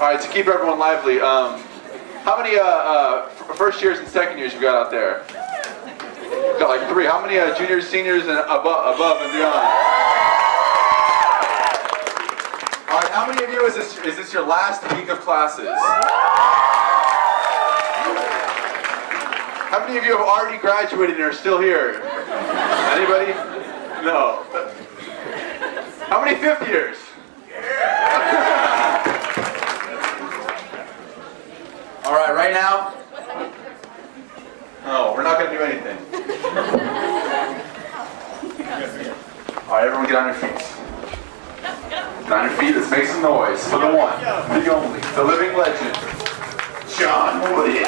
All right, to keep everyone lively, how many first years and second years you got out there? Got like 3. How many juniors, seniors, and above and beyond? All right, how many of you is this your last week of classes? How many of you have already graduated and are still here? Anybody? No. How many fifth years? All right, right now? No, we're not going to do anything. All right, everyone get on your feet. Get on your feet, let's make some noise for the one, the only, the living legend, John Woody.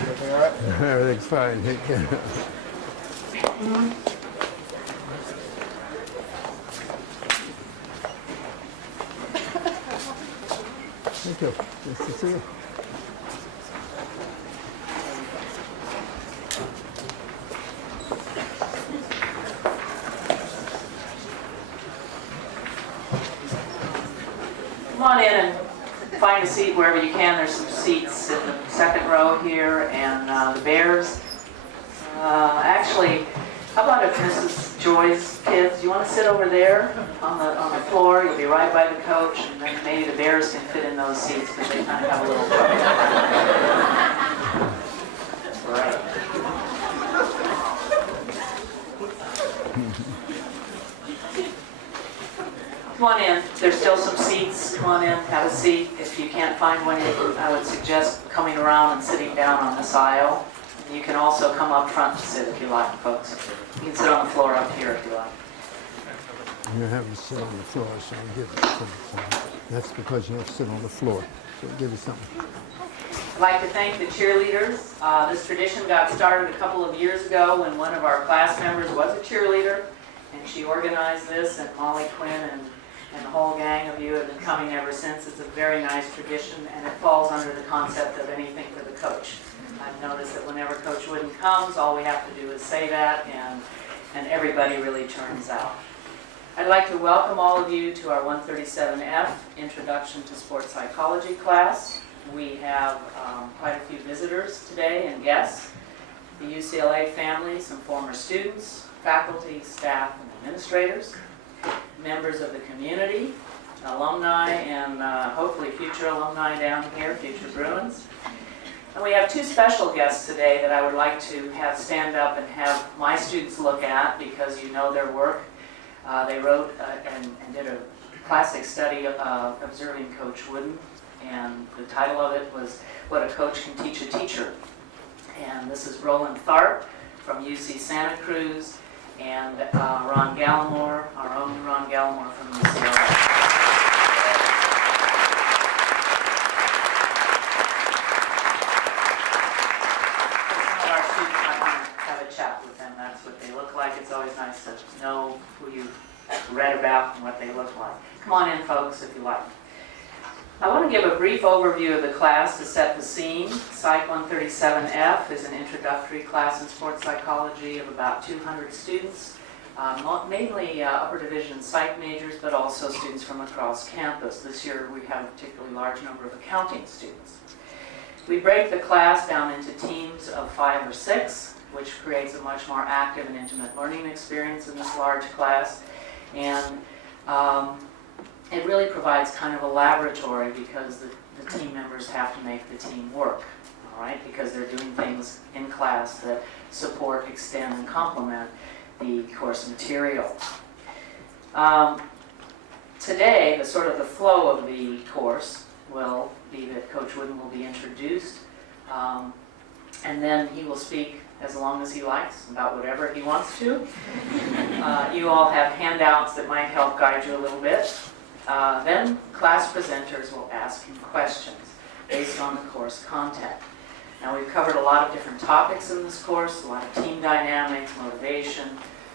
Everything all right? Everything's fine. Take care. Thank you. Nice to see you. Come on in and find a seat wherever you can. There's some seats in the second row here, and the Bears. Actually, how about if Mrs. Joy's kids, you want to sit over there on the floor? You'll be right by the coach, and then maybe the Bears can fit in those seats because they kind of have a little trouble. Right. Come on in. There's still some seats. Come on in, have a seat. If you can't find one, I would suggest coming around and sitting down on this aisle. You can also come up front to sit if you like, folks. You can sit on the floor up here if you like. You have to sit on the floor, so I'll give you something. That's because you have to sit on the floor. So I'll give you something. I'd like to thank the cheerleaders. This tradition got started a couple of years ago when one of our class members was a cheerleader, and she organized this, and Molly Quinn and the whole gang of you have been coming ever since. It's a very nice tradition, and it falls under the concept of anything for the coach. I've noticed that whenever Coach Wooden comes, all we have to do is say that, and everybody really turns out. I'd like to welcome all of you to our 137F Introduction to Sports Psychology class. We have quite a few visitors today and guests, the UCLA family, some former students, faculty, staff, and administrators, members of the community, alumni, and hopefully future alumni down here, future Bruins. And we have 2 special guests today that I would like to have stand up and have my students look at because you know their work. They wrote and did a classic study of observing Coach Wooden, and the title of it was What a Coach Can Teach a Teacher. And this is Roland Tharp from UC Santa Cruz, and Ron Gallimore, our own Ron Gallimore from UCLA. Chat with them. That's what they look like. It's always nice to know who you read about and what they look like. Come on in, folks, if you like. I want to give a brief overview of the class to set the scene. Psych 137F is an introductory class in sports psychology of about 200 students, mainly upper division psych majors, but also students from across campus. This year we have a particularly large number of accounting students. We break the class down into teams of 5 or 6, which creates a much more active and intimate learning experience in this large class. And it really provides kind of a laboratory because the team members have to make the team work, all right? Because they're doing things in class that support, extend, and complement the course material. To Today, the sort of the flow of the course will be that Coach Wooden will be introduced, and then he will speak as long as he likes about whatever he wants to. You all have handouts that might help guide you a little bit. Then class presenters will ask you questions based on the course content. Now, we've covered a lot of different topics in this course, a lot of team dynamics, motivation,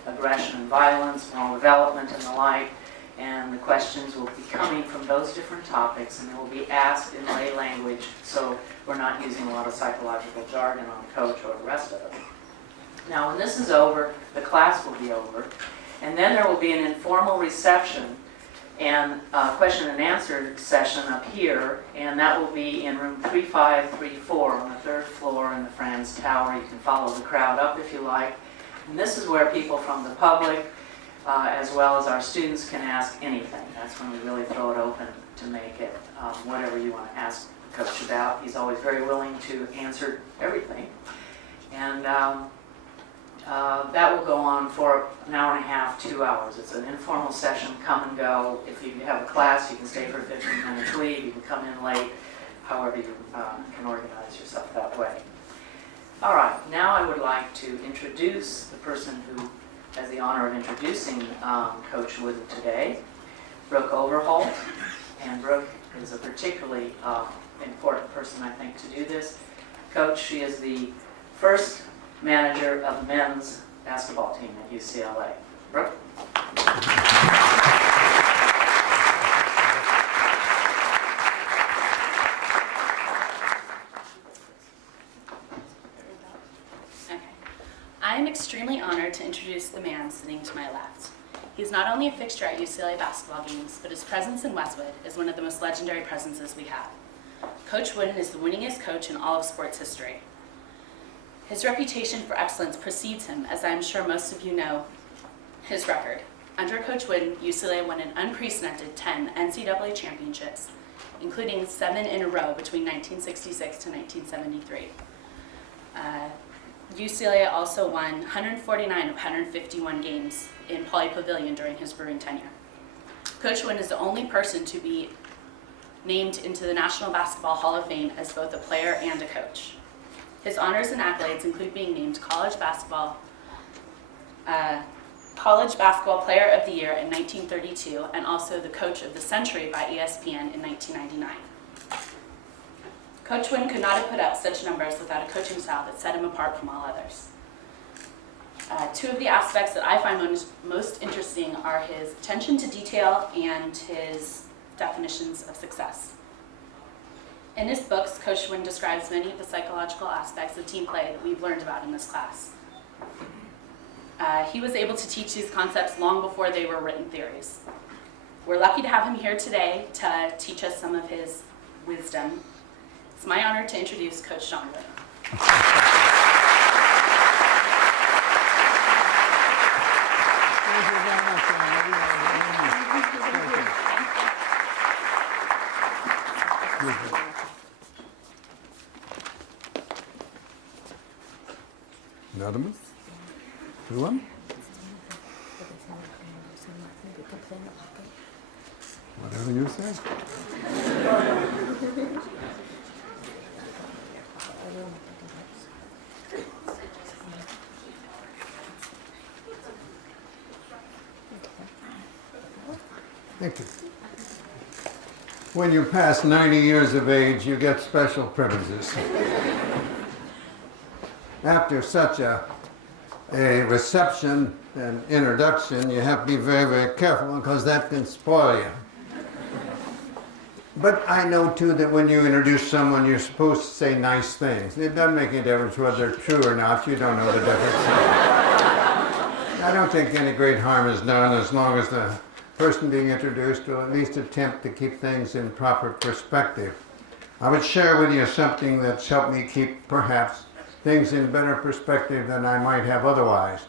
aggression and violence, moral development, and the like. And the questions will be coming from those different topics, and they will be asked in lay language, so we're not using a lot of psychological jargon on the coach or the rest of it. Now, when this is over, the class will be over, and then there will be an informal reception and question and answer session up here, and that will be in room 3534 on the third floor in the Franz Tower. You can follow the crowd up if you like. And this is where people from the public, as well as our students, can ask anything. That's when we really throw it open to make it whatever you want to ask the coach about. He's always very willing to answer everything. And that will go on for an hour and a half, 2 hours. It's an informal session, come and go. If you have a class, you can stay for 15 minutes, leave. You can come in late, however you can organize yourself that way. All right, now I would like to introduce the person who has the honor of introducing Coach Wooden today, Brooke Overholt. And Brooke is a particularly important person, I think, to do this. Coach, she is the first manager of the men's basketball team at UCLA. Brooke? I am extremely honored to introduce the man sitting to my left. He's not only a fixture at UCLA basketball games, but his presence in Westwood is one of the most legendary presences we have. Coach Wooden is the winningest coach in all of sports history. His reputation for excellence precedes him, as I am sure most of you know his record. Under Coach Wooden, UCLA won an unprecedented 10 NCAA championships, including 7 in a row between 1966 to 1973. UCLA also won 149 of 151 games in Pauley Pavilion during his Bruin tenure. Coach Wooden is the only person to be named into the National Basketball Hall of Fame as both a player and a coach. His honors and accolades include being named College Basketball Player of the Year in 1932 and also the Coach of the Century by ESPN in 1999. Coach Wooden could not have put up such numbers without a coaching style that set him apart from all others. Two of the aspects that I find most interesting are his attention to detail and his definitions of success. In his books, Coach Wooden describes many of the psychological aspects of team play that we've learned about in this class. He was able to teach these concepts long before they were written theories. We're lucky to have him here today to teach us some of his wisdom. It's my honor to introduce Coach John Wooden. Another one? Two one? Whatever you say. Thank you. When you pass 90 years of age, you get special privileges. After such a reception and introduction, you have to be very, very careful because that can spoil you. But I know too that when you introduce someone, you're supposed to say nice things. It doesn't make any difference whether they're true or not. You don't know the difference. I don't think any great harm is done as long as the person being introduced will at least attempt to keep things in proper perspective. I would share with you something that's helped me keep perhaps things in better perspective than I might have otherwise.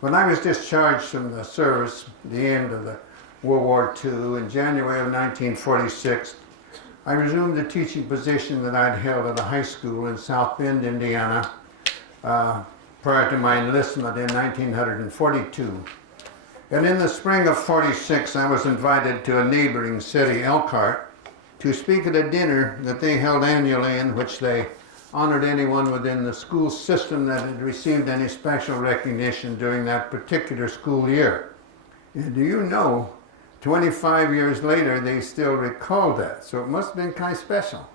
When I was discharged from the service at the end of the World War II in January of 1946, I resumed the teaching position that I'd held at a high school in South Bend, Indiana, prior to my enlistment in 1942. And in the spring of '46, I was invited to a neighboring city, Elkhart, to speak at a dinner that they held annually in which they honored anyone within the school system that had received any special recognition during that particular school year. And do you know, 25 years later, they still recall that. So it must have been kind of special.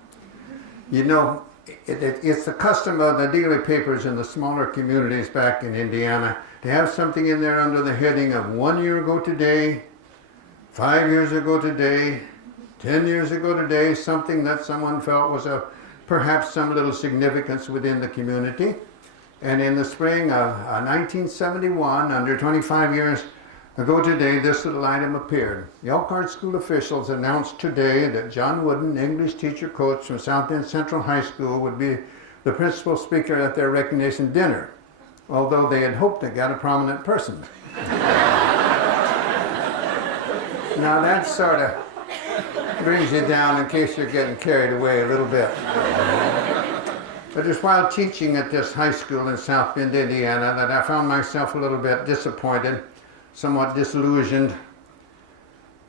You know, it's the custom of the daily papers in the smaller communities back in Indiana to have something in there under the heading of 1 year ago today, 5 years ago today, 10 years ago today, something that someone felt was perhaps some little significance within the community. And in the spring of 1971, under 25 years ago today, this little item appeared. The Elkhart school officials announced today that John Wooden, English teacher coach from South Bend Central High School, would be the principal speaker at their recognition dinner, although they had hoped to get a prominent person. Now that sort of brings you down in case you're getting carried away a little bit. But it's while teaching at this high school in South Bend, Indiana, that I found myself a little bit disappointed, somewhat disillusioned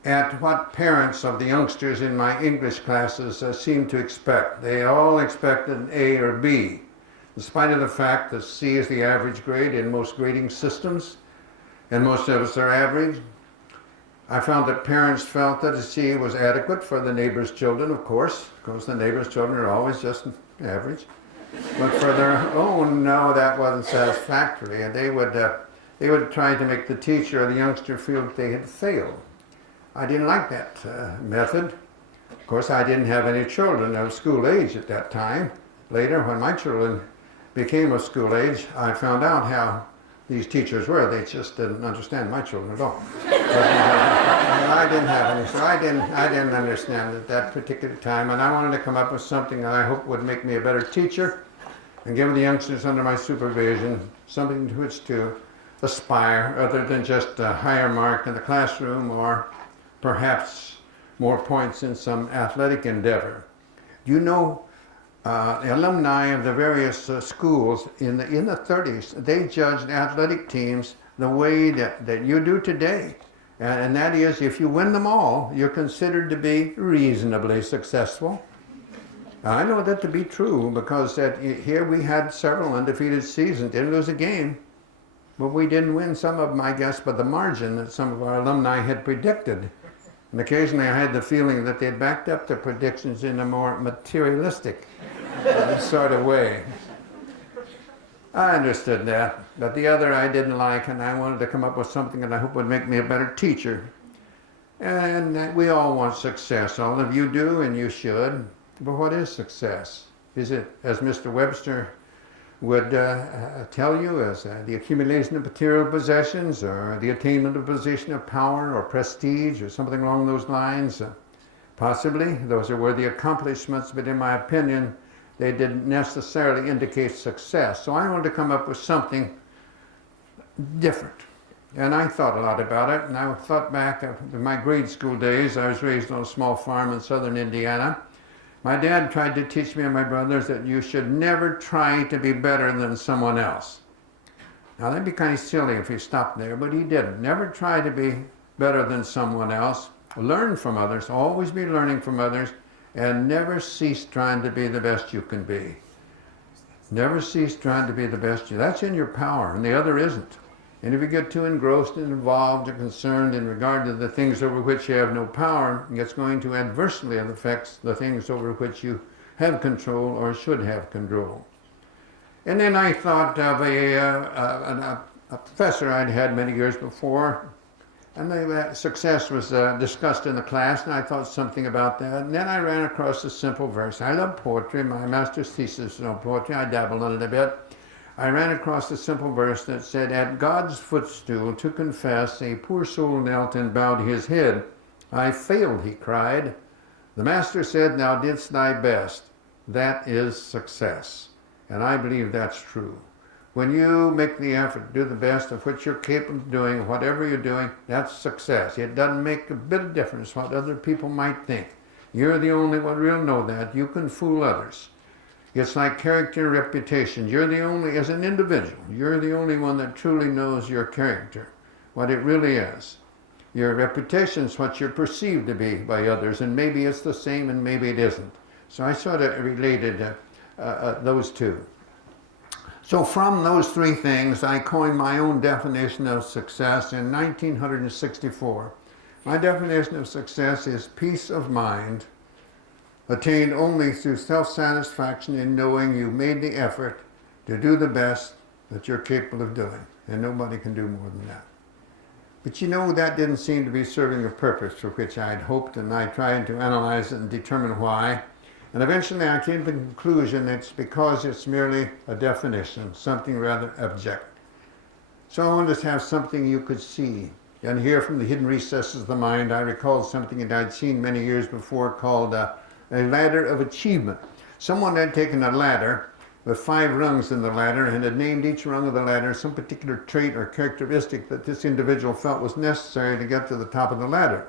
at what parents of the youngsters in my English classes seemed to expect. They all expected an A or B, in spite of the fact that C is the average grade in most grading systems, and most of us are average. I found that parents felt that a C was adequate for the neighbor's children, of course, because the neighbor's children are always just average. But for their own, no, that wasn't satisfactory, and they would try to make the teacher or the youngster feel that they had failed. I didn't like that method. Of course, I didn't have any children of school age at that time. Later, when my children became of school age, I found out how these teachers were. They just didn't understand my children at all. I didn't have any, so I didn't understand at that particular time, and I wanted to come up with something that I hope would make me a better teacher and give the youngsters under my supervision something to which to aspire other than just a higher mark in the classroom or perhaps more points in some athletic endeavor. You know, alumni of the various schools in the 30s, they judged athletic teams the way that you do today. And that is, if you win them all, you're considered to be reasonably successful. I know that to be true because here we had several undefeated seasons, didn't lose a game, but we didn't win some of them, I guess, by the margin that some of our alumni had predicted. And occasionally I had the feeling that they'd backed up their predictions in a more materialistic sort of way. I understood that, but the other I didn't like, and I wanted to come up with something that I hope would make me a better teacher. And we all want success. All of you do, and you should. But what is success? Is it, as Mr. Webster would tell you, as the accumulation of material possessions, or the attainment of a position of power or prestige, or something along those lines? Possibly. Those are worthy accomplishments, but in my opinion, they didn't necessarily indicate success. So I wanted to come up with something different. And I thought a lot about it, and I thought back to my grade school days. I was raised on a small farm in southern Indiana. My dad tried to teach me and my brothers that you should never try to be better than someone else. Now that'd be kind of silly if he stopped there, but he didn't. Never try to be better than someone else. Learn from others, always be learning from others, and never cease trying to be the best you can be. Never cease trying to be the best that's in your power, and the other isn't. And if you get too engrossed and involved or concerned in regard to the things over which you have no power, it's going to adversely affect the things over which you have control or should have control. And then I thought of a professor I'd had many years before, and success was discussed in the class, and I thought something about that. And then I ran across a simple verse. I love poetry. My master's thesis is on poetry. I dabble in it a bit. I ran across a simple verse that said, "At God's footstool to confess, a poor soul knelt and bowed his head. I failed," he cried. The master said, "Thou didst thy best." That is success. And I believe that's true. When you make the effort to do the best of what you're capable of doing, whatever you're doing, that's success. It doesn't make a bit of difference what other people might think. You're the only one who will know that. You can fool others. It's like character and reputation. You're the only, as an individual, you're the only one that truly knows your character. what it really is. Your reputation is what you're perceived to be by others, and maybe it's the same and maybe it isn't. So I sort of related those two. So from those three things, I coined my own definition of success in 1964. My definition of success is peace of mind, attained only through self-satisfaction in knowing you made the effort to do the best that you're capable of doing, and nobody can do more than that. But you know, that didn't seem to be serving a purpose for which I had hoped, and I tried to analyze it and determine why. And eventually I came to the conclusion it's because it's merely a definition, something rather abject. So I wanted to have something you could see. And here from the hidden recesses of the mind, I recalled something that I'd seen many years before called a ladder of achievement. Someone had taken a ladder with 5 rungs in the ladder and had named each rung of the ladder some particular trait or characteristic that this individual felt was necessary to get to the top of the ladder.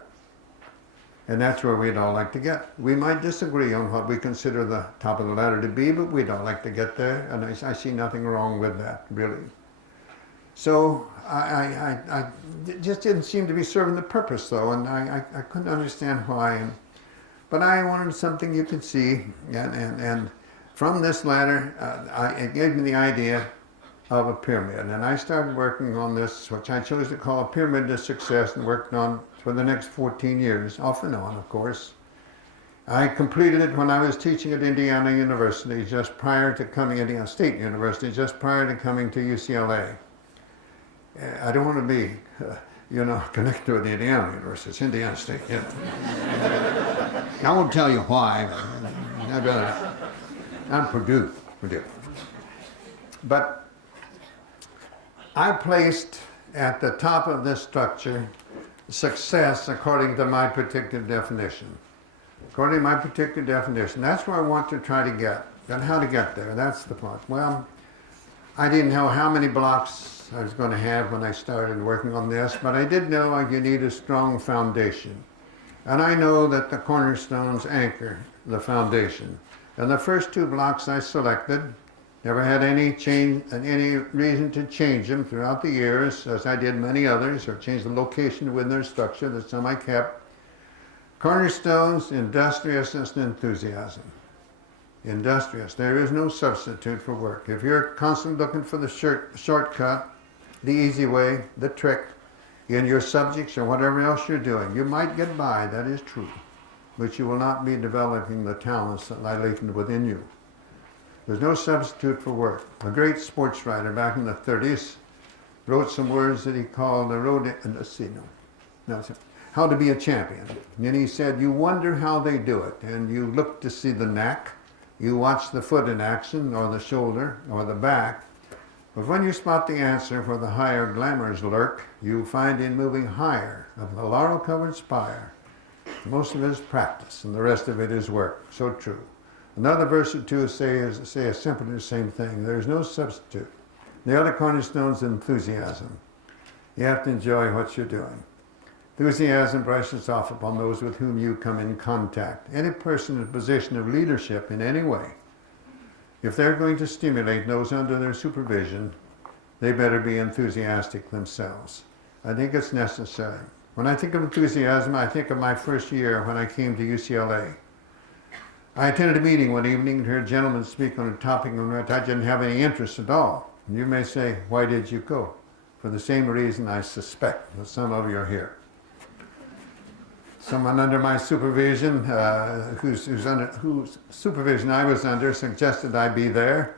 And that's where we'd all like to get. We might disagree on what we consider the top of the ladder to be, but we'd all like to get there, and I see nothing wrong with that, really. So I just didn't seem to be serving the purpose, though, and I couldn't understand why. But I wanted something you could see, and from this ladder, it gave me the idea of a pyramid. And I started working on this, which I chose to call a pyramid of success, and worked on for the next 14 years, off and on, of course. I completed it when I was teaching at Indiana University, just prior to coming, Indiana State University, just prior to coming to UCLA. I don't want to be, connected with Indiana University. It's Indiana State. Yeah. I won't tell you why. I'm Purdue. But I placed at the top of this structure success according to my particular definition. According to my particular definition, that's where I want to try to get. And how to get there, that's the point. Well, I didn't know how many blocks I was going to have when I started working on this, but I did know you need a strong foundation. And I know that the cornerstones anchor the foundation. And the first 2 blocks I selected, never had any reason to change them throughout the years, as I did many others, or change the location within their structure, that some I kept. Cornerstones, industriousness, and enthusiasm. Industrious. There is no substitute for work. If you're constantly looking for the shortcut, the easy way, the trick, in your subjects or whatever else you're doing, you might get by, that is true, but you will not be developing the talents that lie latent within you. There's no substitute for work. A great sports writer back in the 30s wrote some words that he called how to be a champion. And he said, you wonder how they do it, and you look to see the knack. You watch the foot in action, or the shoulder, or the back. But when you spot the answer where the higher glamours lurk, you find in moving higher of the laurel-covered spire. Most of it is practice, and the rest of it is work. So true. Another verse or two say simply the same thing. There is no substitute. The other cornerstone is enthusiasm. You have to enjoy what you're doing. Enthusiasm brushes off upon those with whom you come in contact. Any person in a position of leadership in any way, if they're going to stimulate those under their supervision, they better be enthusiastic themselves. I think it's necessary. When I think of enthusiasm, I think of my first year when I came to UCLA. I attended a meeting one evening and heard a gentleman speak on a topic on which I didn't have any interest at all. And you may say, why did you go? For the same reason I suspect that some of you are here. Someone under my supervision, whose supervision I was under, suggested I be there.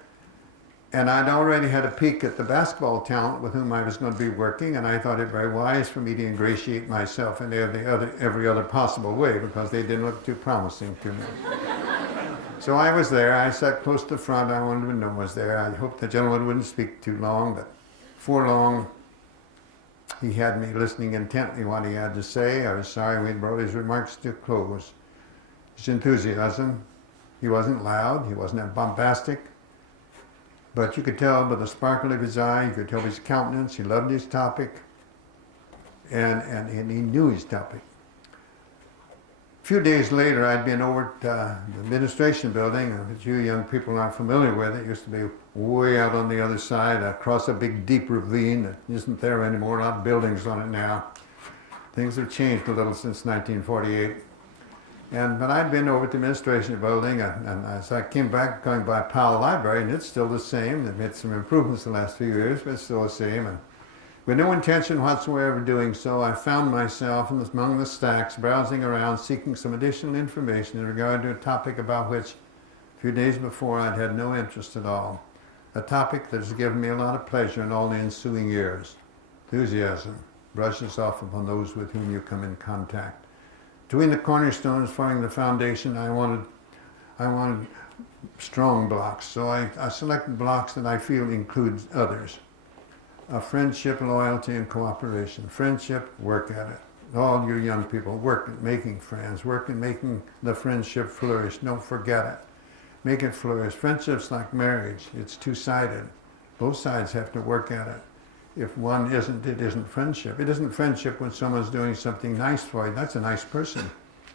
And I'd already had a peek at the basketball talent with whom I was going to be working, and I thought it very wise for me to ingratiate myself in every other possible way, because they didn't look too promising to me. So I was there. I sat close to the front. I wanted to know who was there. I hoped the gentleman wouldn't speak too long, but before long, he had me listening intently what he had to say. I was sorry we had brought his remarks to a close. His enthusiasm, he wasn't loud, he wasn't bombastic, but you could tell by the sparkle of his eye, you could tell by his countenance, he loved his topic, and he knew his topic. A few days later, I'd been over at the administration building, which you young people aren't familiar with. It used to be way out on the other side, across a big deep ravine that isn't there anymore, a lot of buildings on it now. Things have changed a little since 1948. But I'd been over at the administration building, and as I came back, going by Powell Library, and it's still the same. They've made some improvements the last few years, but it's still the same. And with no intention whatsoever of doing so, I found myself among the stacks, browsing around, seeking some additional information in regard to a topic about which a few days before I'd had no interest at all. A topic that has given me a lot of pleasure in all the ensuing years. Enthusiasm brushes off upon those with whom you come in contact. Between the cornerstones forming the foundation, I wanted strong blocks, so I selected blocks that I feel include others. Friendship, loyalty, and cooperation. Friendship, work at it. All you young people, work at making friends, work at making the friendship flourish. Don't forget it. Make it flourish. Friendship's like marriage. It's two-sided. Both sides have to work at it. If one isn't, it isn't friendship. It isn't friendship when someone's doing something nice for you. That's a nice person.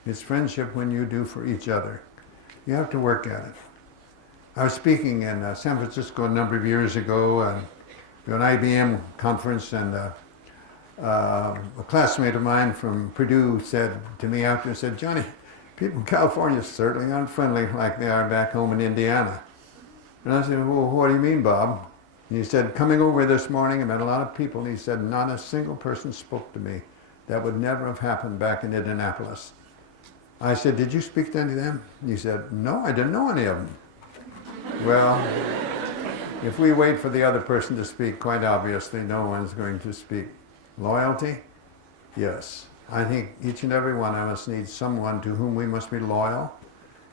It's friendship when you do for each other. You have to work at it. I was speaking in San Francisco a number of years ago at an IBM conference, and a classmate of mine from Purdue said to me after, said, "Johnny, people in California certainly aren't friendly like they are back home in Indiana." And I said, "Well, what do you mean, Bob?" And he said, "Coming over this morning, I met a lot of people." And he said, "Not a single person spoke to me. That would never have happened back in Indianapolis." I said, "Did you speak to any of them?" And he said, "No, I didn't know any of them." Well, if we wait for the other person to speak, quite obviously no one's going to speak. Loyalty? Yes. I think each and every one of us needs someone to whom we must be loyal,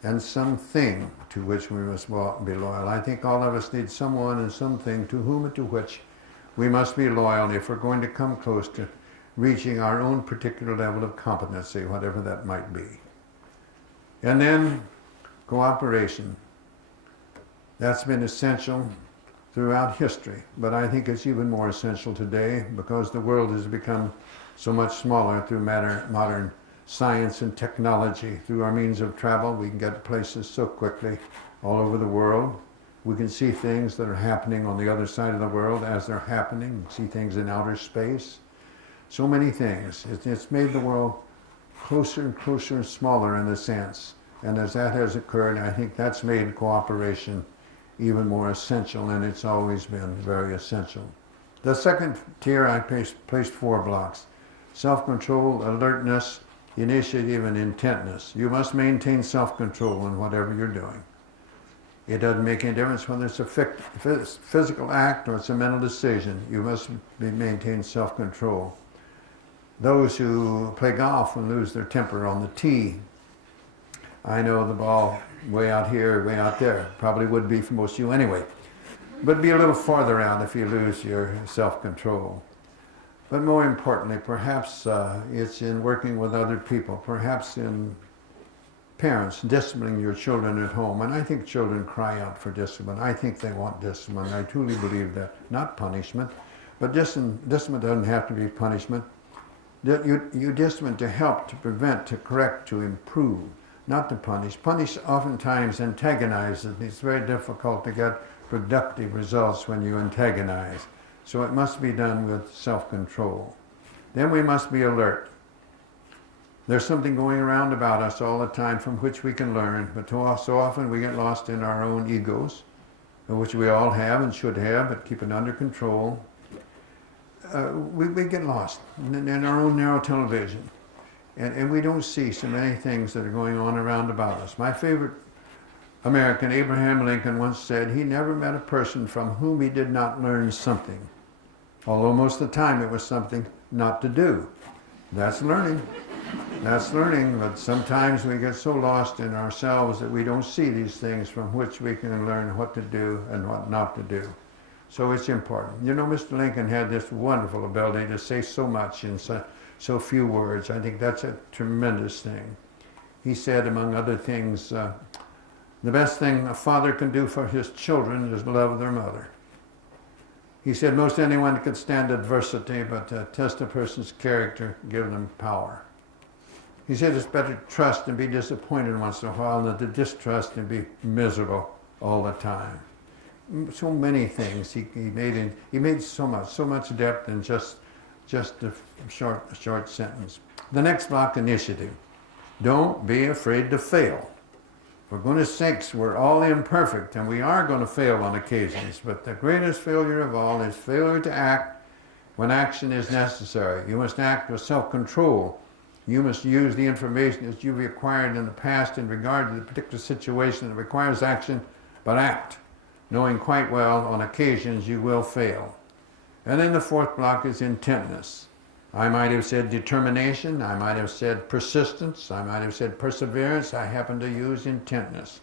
and something to which we must be loyal. I think all of us need someone and something to whom and to which we must be loyal if we're going to come close to reaching our own particular level of competency, whatever that might be. And then cooperation. That's been essential throughout history, but I think it's even more essential today because the world has become so much smaller through modern science and technology. Through our means of travel, we can get places so quickly all over the world. We can see things that are happening on the other side of the world as they're happening, see things in outer space. So many things. It's made the world closer and closer and smaller in a sense. And as that has occurred, I think that's made cooperation even more essential, and it's always been very essential. The second tier, I placed 4 blocks. Self-control, alertness, initiative, and intentness. You must maintain self-control in whatever you're doing. It doesn't make any difference whether it's a physical act or it's a mental decision. You must maintain self-control. Those who play golf and lose their temper on the tee, I know the ball way out here, way out there, probably would be for most of you anyway. But be a little farther out if you lose your self-control. But more importantly, perhaps it's in working with other people, perhaps in parents disciplining your children at home. And I think children cry out for discipline. I think they want discipline. I truly believe that. Not punishment, but discipline doesn't have to be punishment. You discipline to help, to prevent, to correct, to improve, not to punish. Punish oftentimes antagonizes. It's very difficult to get productive results when you antagonize. So it must be done with self-control. Then we must be alert. There's something going around about us all the time from which we can learn, but so often we get lost in our own egos, which we all have and should have, but keep it under control. We get lost in our own narrow television, and we don't see so many things that are going on around about us. My favorite American, Abraham Lincoln, once said he never met a person from whom he did not learn something, although most of the time it was something not to do. That's learning. That's learning, but sometimes we get so lost in ourselves that we don't see these things from which we can learn what to do and what not to do. So it's important. You know, Mr. Lincoln had this wonderful ability to say so much in so few words. I think that's a tremendous thing. He said, among other things, the best thing a father can do for his children is love their mother. He said most anyone can stand adversity, but to test a person's character, give them power. He said it's better to trust and be disappointed once in a while than to distrust and be miserable all the time. So many things he made so much depth in just a short sentence. The next block, initiative. Don't be afraid to fail. For goodness sakes, we're all imperfect, and we are going to fail on occasions, but the greatest failure of all is failure to act when action is necessary. You must act with self-control. You must use the information that you've acquired in the past in regard to the particular situation that requires action, but act, knowing quite well on occasions you will fail. And then the fourth block is intentness. I might have said determination, I might have said persistence, I might have said perseverance, I happen to use intentness.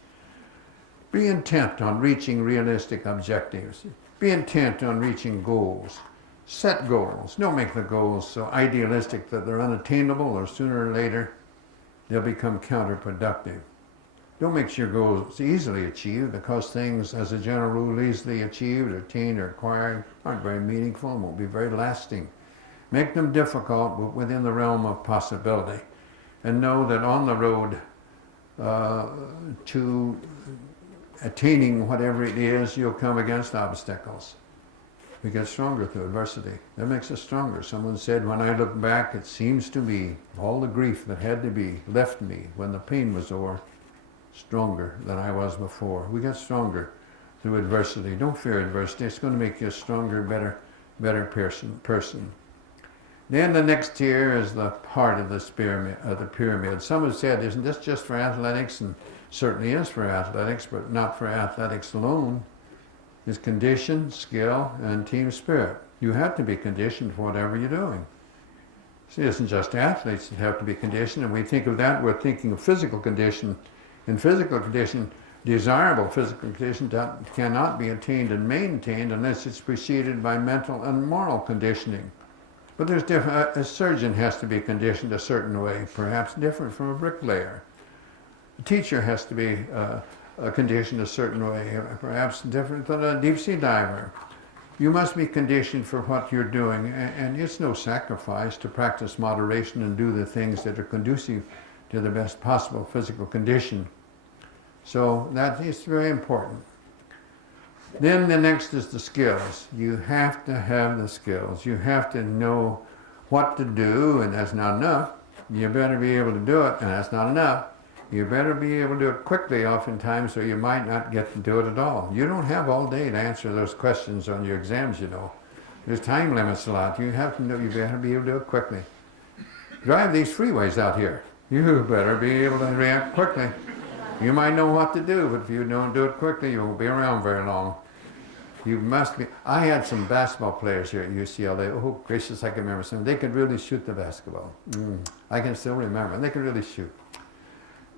Be intent on reaching realistic objectives. Be intent on reaching goals. Set goals. Don't make the goals so idealistic that they're unattainable, or sooner or later they'll become counterproductive. Don't make your goals easily achieved, because things, as a general rule, easily achieved, attained, or acquired aren't very meaningful and won't be very lasting. Make them difficult, but within the realm of possibility. And know that on the road to attaining whatever it is, you'll come against obstacles. We get stronger through adversity. That makes us stronger. Someone said, when I look back, it seems to me all the grief that had to be left me when the pain was over, stronger than I was before. We get stronger through adversity. Don't fear adversity. It's going to make you a stronger, better person. Then the next tier is the part of the pyramid. Some have said, isn't this just for athletics? And certainly is for athletics, but not for athletics alone. It's condition, skill, and team spirit. You have to be conditioned for whatever you're doing. See, it isn't just athletes that have to be conditioned, and we think of that, we're thinking of physical condition. In physical condition, desirable physical condition cannot be attained and maintained unless it's preceded by mental and moral conditioning. But there's different. A surgeon has to be conditioned a certain way, perhaps different from a bricklayer. A teacher has to be conditioned a certain way, perhaps different than a deep-sea diver. You must be conditioned for what you're doing, and it's no sacrifice to practice moderation and do the things that are conducive to the best possible physical condition. So that is very important. Then the next is the skills. You have to have the skills. You have to know what to do, and that's not enough. You better be able to do it, and that's not enough. You better be able to do it quickly oftentimes, or you might not get to do it at all. You don't have all day to answer those questions on your exams, you know. There's time limits a lot. You have to know, you better be able to do it quickly. Drive these freeways out here. You better be able to react quickly. You might know what to do, but if you don't do it quickly, you won't be around very long. You must be. I had some basketball players here at UCLA. Oh, gracious, I can remember some. They could really shoot the basketball. I can still remember. They could really shoot.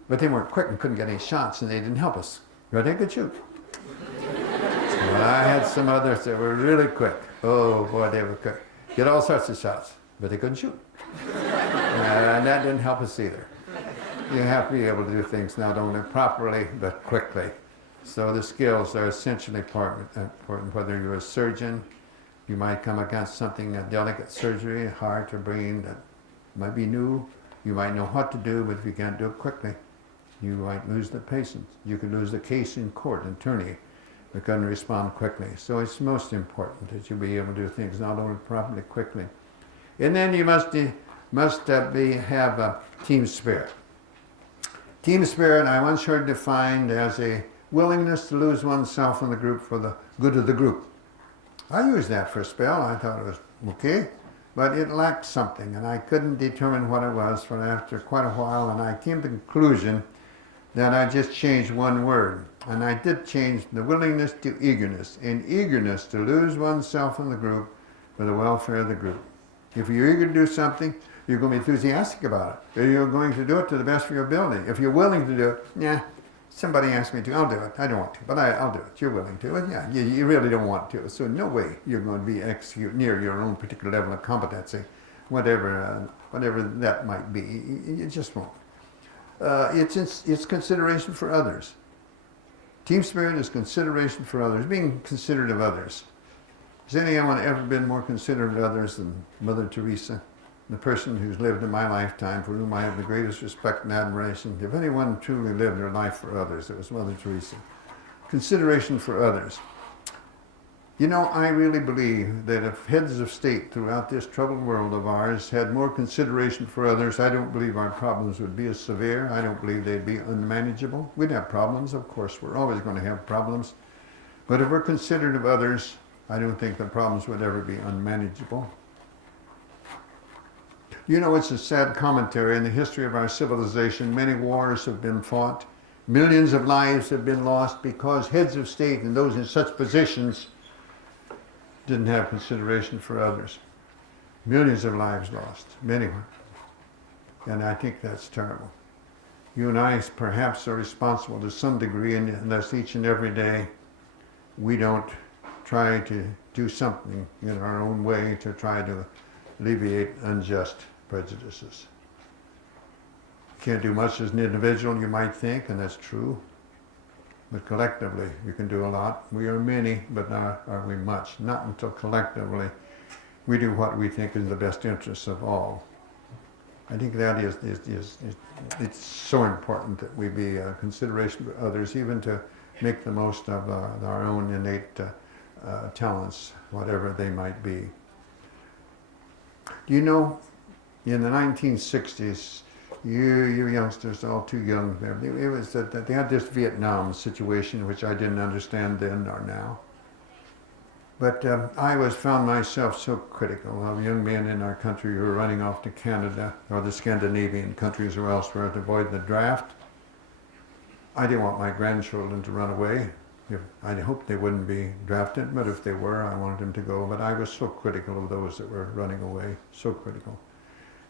But they weren't quick and couldn't get any shots, and they didn't help us. But they could shoot. But I had some others that were really quick. Oh, boy, they were quick. Get all sorts of shots, but they couldn't shoot. And that didn't help us either. You have to be able to do things not only properly, but quickly. So the skills are essentially important. Whether you're a surgeon, you might come against something, a delicate surgery, heart or brain, that might be new. You might know what to do, but if you can't do it quickly, you might lose the patient. You could lose the case in court, an attorney that couldn't respond quickly. So it's most important that you be able to do things not only properly, quickly. And then you must have a team spirit. Team spirit, I once heard defined as a willingness to lose oneself in the group for the good of the group. I used that for a spell. I thought it was okay, but it lacked something, and I couldn't determine what it was for after quite a while, and I came to the conclusion that I just changed one word, and I did change the willingness to eagerness, and eagerness to lose oneself in the group for the welfare of the group. If you're eager to do something, you're going to be enthusiastic about it. You're going to do it to the best of your ability. If you're willing to do it, somebody asked me to, I'll do it. I don't want to, but I'll do it. You're willing to, and you really don't want to. So no way you're going to be execute near your own particular level of competency, whatever that might be. You just won't. It's consideration for others. Team spirit is consideration for others, being considerate of others. Has anyone ever been more considerate of others than Mother Teresa? the person who's lived in my lifetime, for whom I have the greatest respect and admiration, if anyone truly lived their life for others, it was Mother Teresa. Consideration for others. You know, I really believe that if heads of state throughout this troubled world of ours had more consideration for others, I don't believe our problems would be as severe. I don't believe they'd be unmanageable. We'd have problems, of course. We're always going to have problems. But if we're considerate of others, I don't think the problems would ever be unmanageable. You know, it's a sad commentary in the history of our civilization. Many wars have been fought. Millions of lives have been lost because heads of state and those in such positions didn't have consideration for others. Millions of lives lost, many were. And I think that's terrible. You and I perhaps are responsible to some degree, unless each and every day we don't try to do something in our own way to try to alleviate unjust prejudices. Can't do much as an individual, you might think, and that's true. But collectively, we can do a lot. We are many, but not are we much. Not until collectively we do what we think is in the best interests of all. I think that it's so important that we be consideration for others, even to make the most of our own innate talents, whatever they might be. Do you know, in the 1960s, you youngsters, all too young there, it was that they had this Vietnam situation, which I didn't understand then or now. But I found myself so critical of young men in our country who were running off to Canada or the Scandinavian countries or elsewhere to avoid the draft. I didn't want my grandchildren to run away. I hoped they wouldn't be drafted, but if they were, I wanted them to go. But I was so critical of those that were running away, so critical.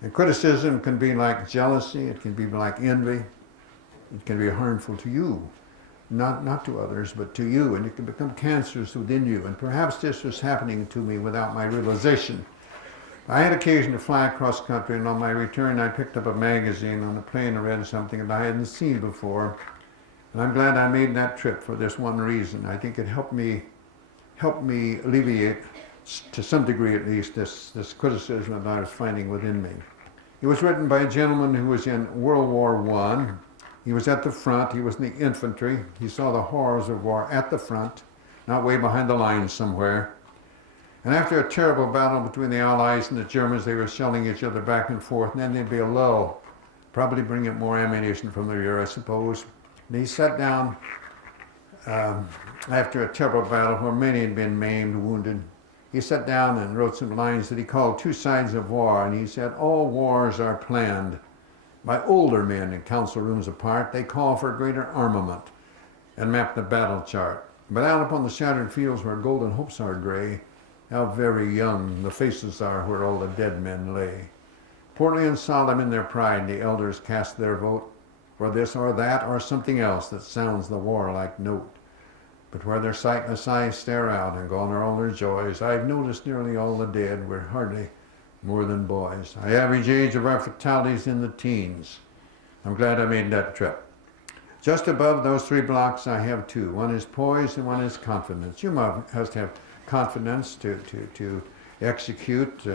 And criticism can be like jealousy, it can be like envy, it can be harmful to you, not to others, but to you, and it can become cancerous within you. And perhaps this was happening to me without my realization. I had occasion to fly across country, and on my return I picked up a magazine on the plane and read something that I hadn't seen before. And I'm glad I made that trip for this one reason. I think it helped me alleviate, to some degree at least, this criticism that I was finding within me. It was written by a gentleman who was in World War I. He was at the front, he was in the infantry. He saw the horrors of war at the front, not way behind the lines somewhere. And after a terrible battle between the Allies and the Germans, they were shelling each other back and forth, and then there'd be a lull, probably bring up more ammunition from the rear, I suppose. And he sat down after a terrible battle where many had been maimed, wounded. He sat down and wrote some lines that he called Two Sides of War, and he said, all wars are planned by older men in council rooms apart. They call for greater armament and map the battle chart. But out upon the shattered fields where golden hopes are gray, how very young the faces are where all the dead men lay. Portly and solemn in their pride, the elders cast their vote for this or that or something else that sounds the warlike note. But where their sightless eyes stare out and gone are all their joys, I've noticed nearly all the dead were hardly more than boys. The average age of our fatalities in the teens. I'm glad I made that trip. Just above those 3 blocks I have 2. One is poise and one is confidence. You must have confidence to execute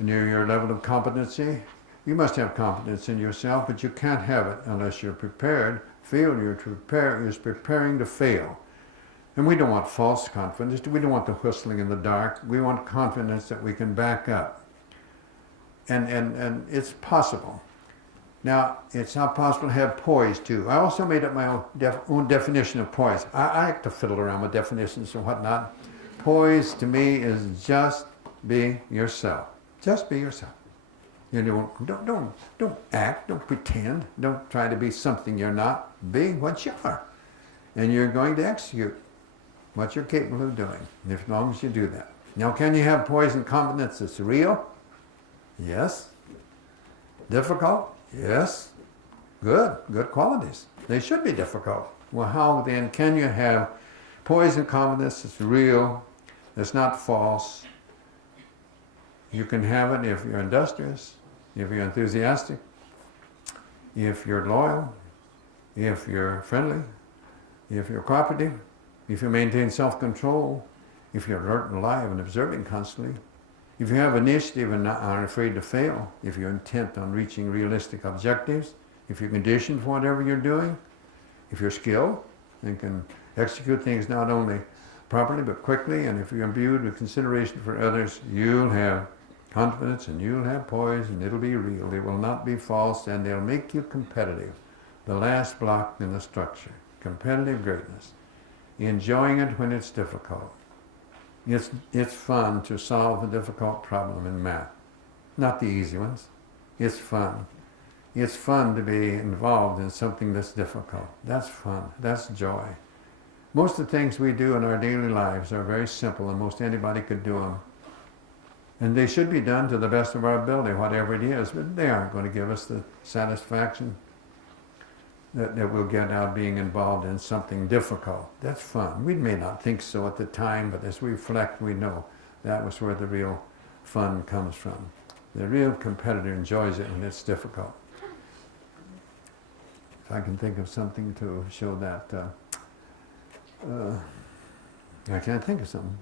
near your level of competency. You must have confidence in yourself, but you can't have it unless you're prepared. Failure to prepare is preparing to fail. And we don't want false confidence. We don't want the whistling in the dark. We want confidence that we can back up. And it's possible. Now, it's not possible to have poise, too. I also made up my own definition of poise. I like to fiddle around with definitions and whatnot. Poise, to me, is just be yourself. Just be yourself. You know, don't act, don't pretend, don't try to be something you're not. Be what you are. And you're going to execute what you're capable of doing, as long as you do that. Now, can you have poise and confidence that's real? Yes. Difficult? Yes. Good qualities. They should be difficult. Well, how then can you have poise and confidence that's real, that's not false? You can have it if you're industrious, if you're enthusiastic, if you're loyal, if you're friendly, if you're cooperative, if you maintain self-control, if you're alert and alive and observing constantly, If you have initiative and aren't afraid to fail, if you're intent on reaching realistic objectives, if you're conditioned for whatever you're doing, if you're skilled and can execute things not only properly but quickly, and if you're imbued with consideration for others, you'll have confidence and you'll have poise and it'll be real. It will not be false and they'll make you competitive. The last block in the structure, competitive greatness. Enjoying it when it's difficult. It's fun to solve a difficult problem in math. Not the easy ones. It's fun. It's fun to be involved in something that's difficult. That's fun. That's joy. Most of the things we do in our daily lives are very simple and most anybody could do them. And they should be done to the best of our ability, whatever it is, but they aren't going to give us the satisfaction that we'll get out of being involved in something difficult. That's fun. We may not think so at the time, but as we reflect, we know that was where the real fun comes from. The real competitor enjoys it when it's difficult. If I can think of something to show that, I can't think of something.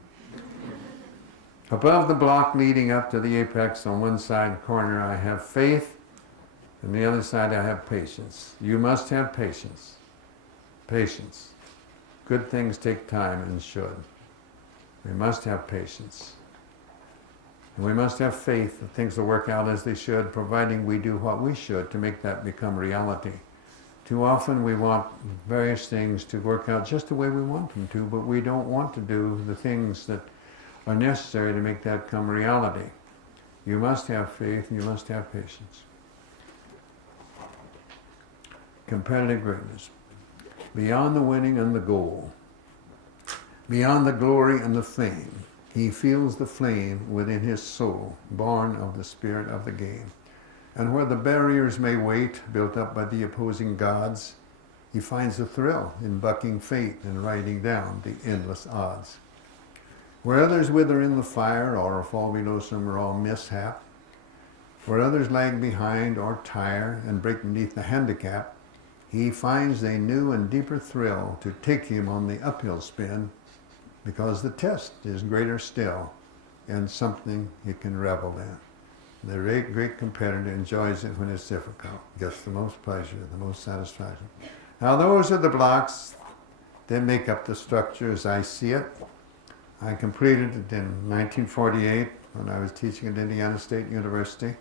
Above the block leading up to the apex, on one side corner, I have faith. On the other side, I have patience. You must have patience. Patience. Good things take time and should. We must have patience. And we must have faith that things will work out as they should, providing we do what we should to make that become reality. Too often we want various things to work out just the way we want them to, but we don't want to do the things that are necessary to make that come reality. You must have faith and you must have patience. Competitive greatness. Beyond the winning and the goal, beyond the glory and the fame, he feels the flame within his soul, born of the spirit of the game. And where the barriers may wait, built up by the opposing gods, he finds a thrill in bucking fate and writing down the endless odds. Where others wither in the fire or fall below some raw mishap, where others lag behind or tire and break beneath the handicap, he finds a new and deeper thrill to take him on the uphill spin, because the test is greater still and something he can revel in. The great competitor enjoys it when it's difficult, gets the most pleasure, the most satisfaction. Now those are the blocks that make up the structure as I see it. I completed it in 1948 when I was teaching at Indiana State University.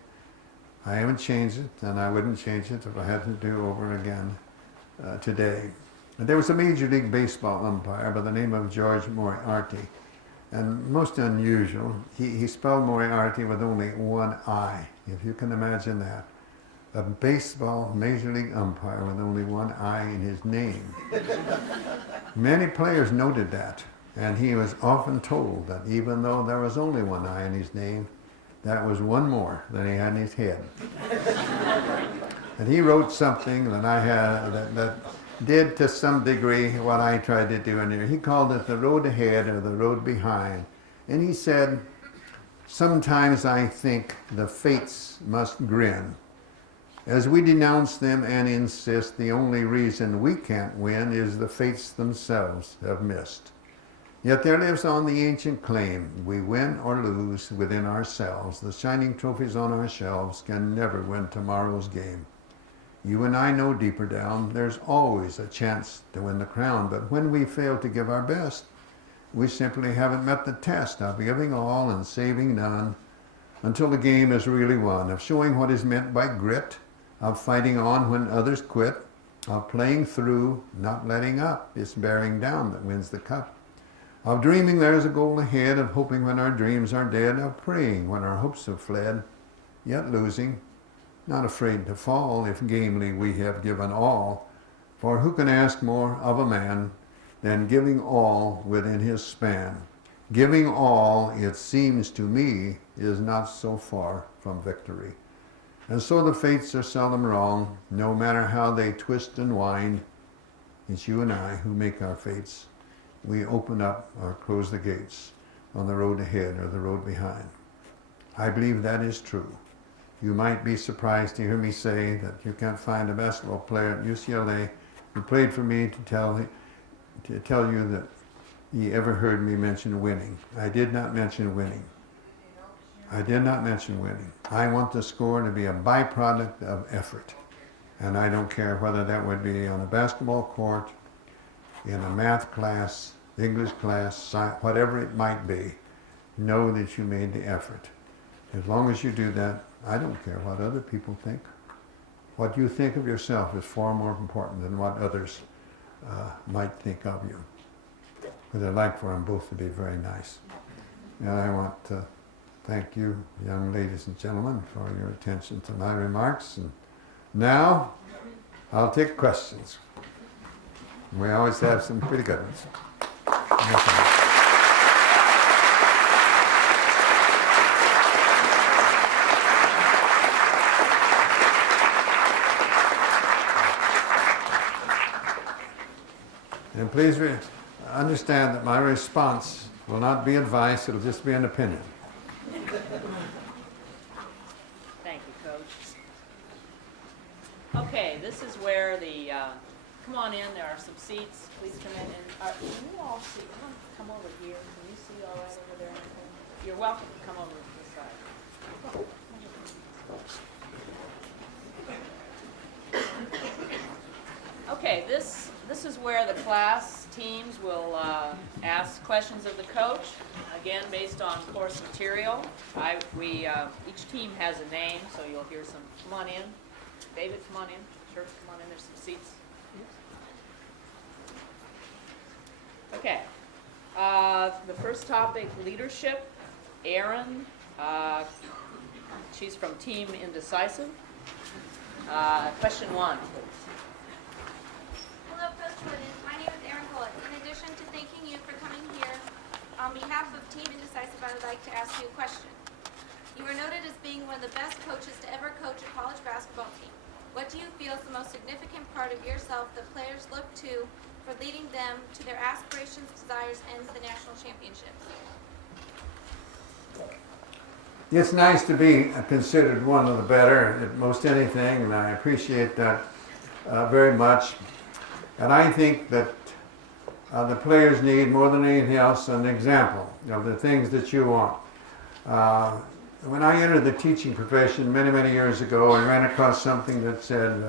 I haven't changed it, and I wouldn't change it if I had to do over again today. And there was a Major League Baseball umpire by the name of George Moriarty. And most unusual, he spelled Moriarty with only one I, if you can imagine that. A baseball Major League umpire with only one I in his name. Many players noted that, and he was often told that even though there was only one I in his name, that was one more than he had in his head. And he wrote something that I had that did to some degree what I tried to do in here. He called it the road ahead or the road behind. And he said, sometimes I think the fates must grin as we denounce them and insist the only reason we can't win is the fates themselves have missed. Yet there lives on the ancient claim, we win or lose within ourselves. The shining trophies on our shelves can never win tomorrow's game. You and I know deeper down, there's always a chance to win the crown, but when we fail to give our best, we simply haven't met the test of giving all and saving none until the game is really won, of showing what is meant by grit, of fighting on when others quit, of playing through, not letting up. It's bearing down that wins the cup. Of dreaming there's a goal ahead, of hoping when our dreams are dead, of praying when our hopes have fled, yet losing, not afraid to fall if gamely we have given all. For who can ask more of a man than giving all within his span? Giving all, it seems to me, is not so far from victory. And so the fates are seldom wrong, no matter how they twist and wind. It's you and I who make our fates. We open up or close the gates on the road ahead or the road behind. I believe that is true. You might be surprised to hear me say that you can't find a basketball player at UCLA who played for me to tell you that he ever heard me mention winning. I did not mention winning. I did not mention winning. I want the score to be a byproduct of effort. And I don't care whether that would be on a basketball court, in a math class, English class, whatever it might be. Know that you made the effort. As long as you do that, I don't care what other people think. What you think of yourself is far more important than what others might think of you. Because I'd like for them both to be very nice. And I want to thank you, young ladies and gentlemen, for your attention to my remarks. And now, I'll take questions. We always have some pretty good ones. And please understand that my response will not be advice, it'll just be an opinion. Thank you, Coach. Okay, this is where the, come on in, there are some seats. Please come in. And can you all see, come over here. Can you see all right over there? You're welcome to come over to this side. Okay, this is where the class teams will ask questions of the coach, again based on course material. Each team has a name, so you'll hear some. Come on in, David. Come on in. Church, come on in. There's some seats. Okay. The first topic: leadership. Erin, she's from Team Indecisive. Question 1. Hello, Coach Wooden. My name is Erin Bullock. In addition to thanking you for coming here, on behalf of Team Indecisive, I would like to ask you a question. You are noted as being one of the best coaches to ever coach a college basketball team. What do you feel is the most significant part of yourself that players look to for leading them to their aspirations, desires, and the national championships? It's nice to be considered one of the better at most anything, and I appreciate that very much. And I think that the players need, more than anything else, an example of the things that you want. When I entered the teaching profession many, many years ago, I ran across something that said,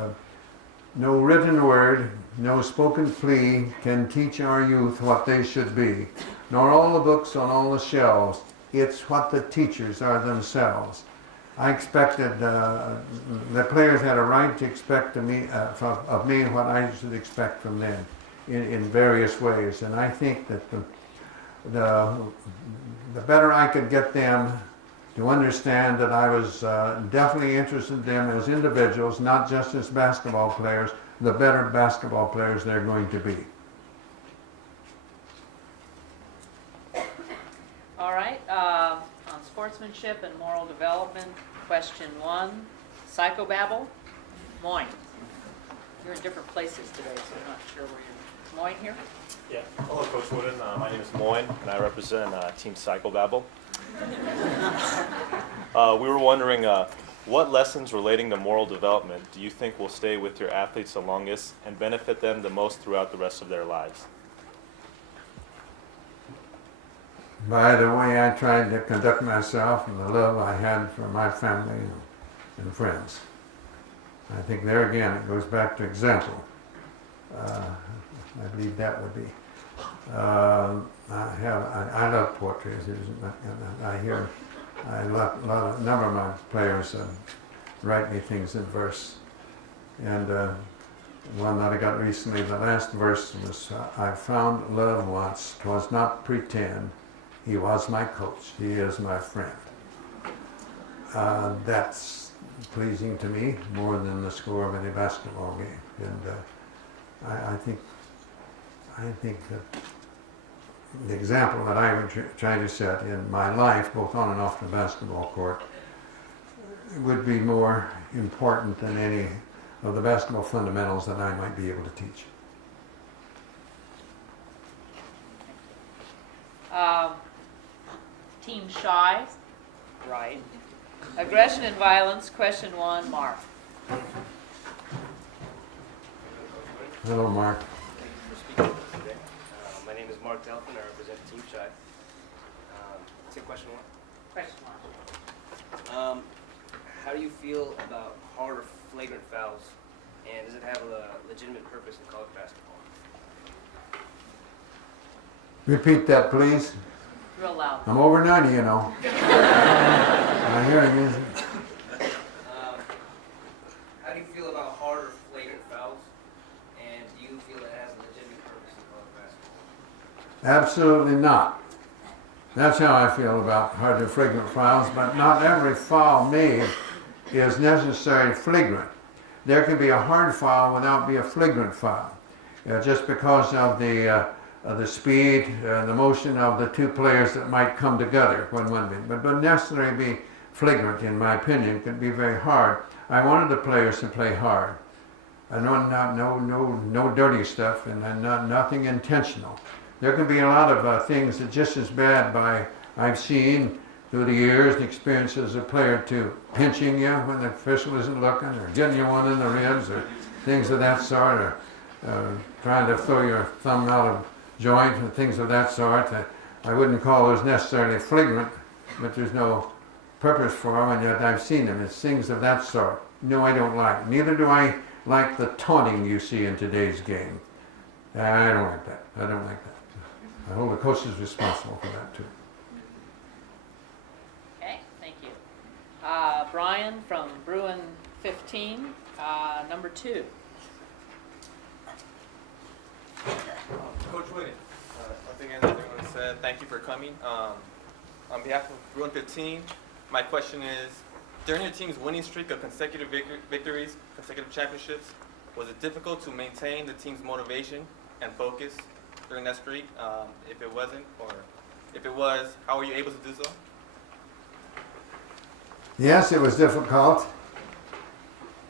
no written word, no spoken plea can teach our youth what they should be, nor all the books on all the shelves. It's what the teachers are themselves. I expected, the players had a right to expect of me what I should expect from them in various ways. And I think that the better I could get them to understand that I was definitely interested in them as individuals, not just as basketball players, the better basketball players they're going to be. All right, on sportsmanship and moral development, question 1, psychobabble, Moyne. You're in different places today, so I'm not sure where you're. Moyne here? Yeah. Hello, Coach Wooden. My name is Moyne, and I represent Team Psychobabble. We were wondering, what lessons relating to moral development do you think will stay with your athletes the longest and benefit them the most throughout the rest of their lives? By the way I tried to conduct myself and the love I had for my family and friends. I think there again it goes back to example. I believe that would be. I love poetry. A number of my players write me things in verse. And one that I got recently, the last verse was, I found love once, 'twas not pretend. He was my coach. He is my friend. That's pleasing to me more than the score of any basketball game. And I think that the example that I would try to set in my life, both on and off the basketball court, would be more important than any of the basketball fundamentals that I might be able to teach. Team shy, right. Aggression and violence, question 1, Mark. Hello, Mark. Thank you for speaking today. My name is Mark Delphin. I represent Team Shy. Take question 1. Question 1. How do you feel about hard or flagrant fouls, and does it have a legitimate purpose in college basketball? Repeat that, please. Real loud. I'm over 90, you know. My hearing is. How do you feel about hard or flagrant fouls, and do you feel it has a legitimate purpose in college basketball? Absolutely not. That's how I feel about hard or flagrant fouls, but not every foul made is necessarily flagrant. There can be a hard foul without being a flagrant foul. Just because of the speed, the motion of the two players that might come together when one beat. But necessarily be flagrant, in my opinion, it can be very hard. I wanted the players to play hard. No dirty stuff and nothing intentional. There can be a lot of things that just as bad I've seen through the years and experiences of a player to pinching you when the official isn't looking, or getting you one in the ribs, or things of that sort, or trying to throw your thumb out of joint and things of that sort. I wouldn't call those necessarily flagrant, but there's no purpose for them, and yet I've seen them. It's things of that sort. No, I don't like. Neither do I like the taunting you see in today's game. I don't like that. I don't like that. I hold the coaches responsible for that too. Okay, thank you. Brian from Bruin 15, number 2. Coach Wiggins, once again, as everyone said, thank you for coming. On behalf of Bruin 15, my question is, during your team's winning streak of consecutive victories, consecutive championships, was it difficult to maintain the team's motivation and focus during that streak? If it wasn't, or if it was, how were you able to do so? Yes, it was difficult,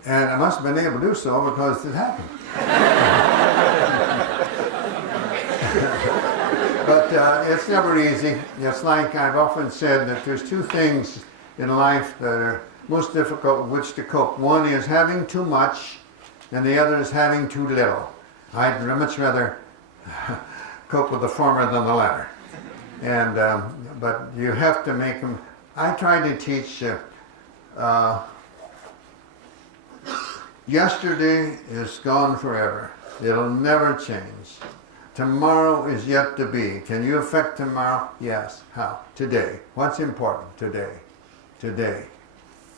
and I must have been able to do so because it happened. But it's never easy. It's like I've often said that there's two things in life that are most difficult with which to cope. One is having too much, and the other is having too little. I'd much rather cope with the former than the latter. And but you have to make them. I try to teach. Yesterday is gone forever. It'll never change. Tomorrow is yet to be. Can you affect tomorrow? Yes. How? Today. What's important? Today. Today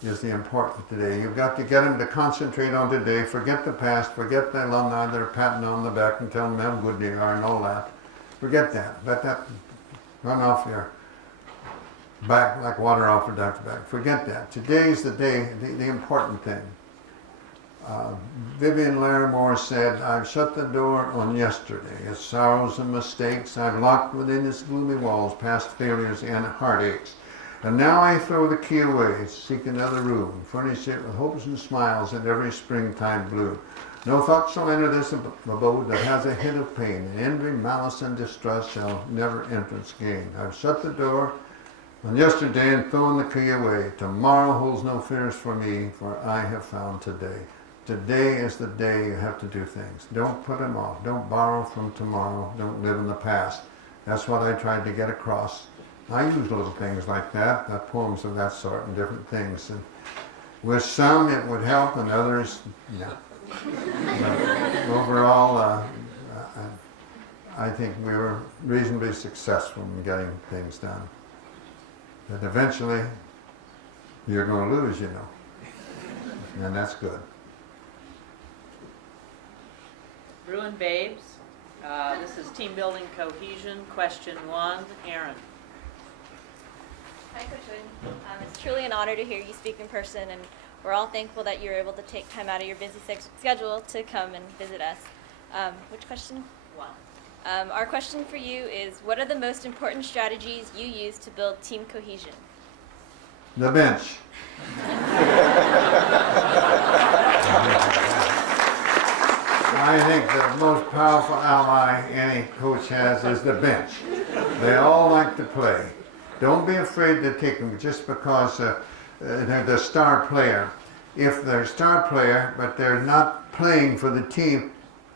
is the important today. You've got to get them to concentrate on today. Forget the past. Forget the alumni that are patting on the back and telling them how good they are and all that. Forget that. Let that run off your back like water off a duck's back. Forget that. Today's the day, the important thing. Vivian Larimore said, I've shut the door on yesterday, its sorrows and mistakes. I've locked within its gloomy walls past failures and heartaches. And now I throw the key away, seek another room, furnish it with hopes and smiles and every springtime blue. No thought shall enter this abode that has a hint of pain, and envy, malice, and distrust shall never entrance gain. I've shut the door on yesterday and thrown the key away. Tomorrow holds no fears for me, for I have found today. Today is the day you have to do things. Don't put them off. Don't borrow from tomorrow. Don't live in the past. That's what I tried to get across. I use little things like that, poems of that sort and different things. And with some it would help and others, no. But overall, I think we were reasonably successful in getting things done. But eventually, you're going to lose, you know. And that's good. Bruin Babes, this is team building cohesion. Question 1, Aaron. Hi, Coach Wood. It's truly an honor to hear you speak in person, and we're all thankful that you're able to take time out of your busy schedule to come and visit us. Which question? 1. Our question for you is, what are the most important strategies you use to build team cohesion? The bench. I think the most powerful ally any coach has is the bench. They all like to play. Don't be afraid to take them just because they're the star player. If they're a star player, but they're not playing for the team,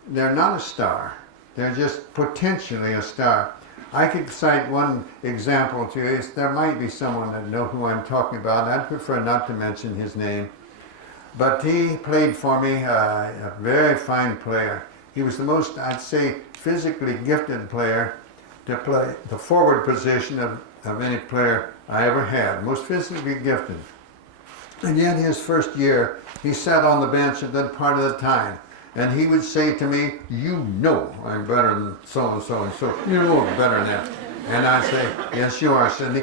they're not a star. They're just potentially a star. I could cite one example to you. There might be someone that know who I'm talking about. I'd prefer not to mention his name. But he played for me, a very fine player. He was the most, I'd say, physically gifted player to play the forward position of any player I ever had. Most physically gifted. And yet his first year, he sat on the bench a good part of the time. And he would say to me, you know I'm better than so-and-so and so. You know I'm better than that. And I'd say, yes you are, Sidney.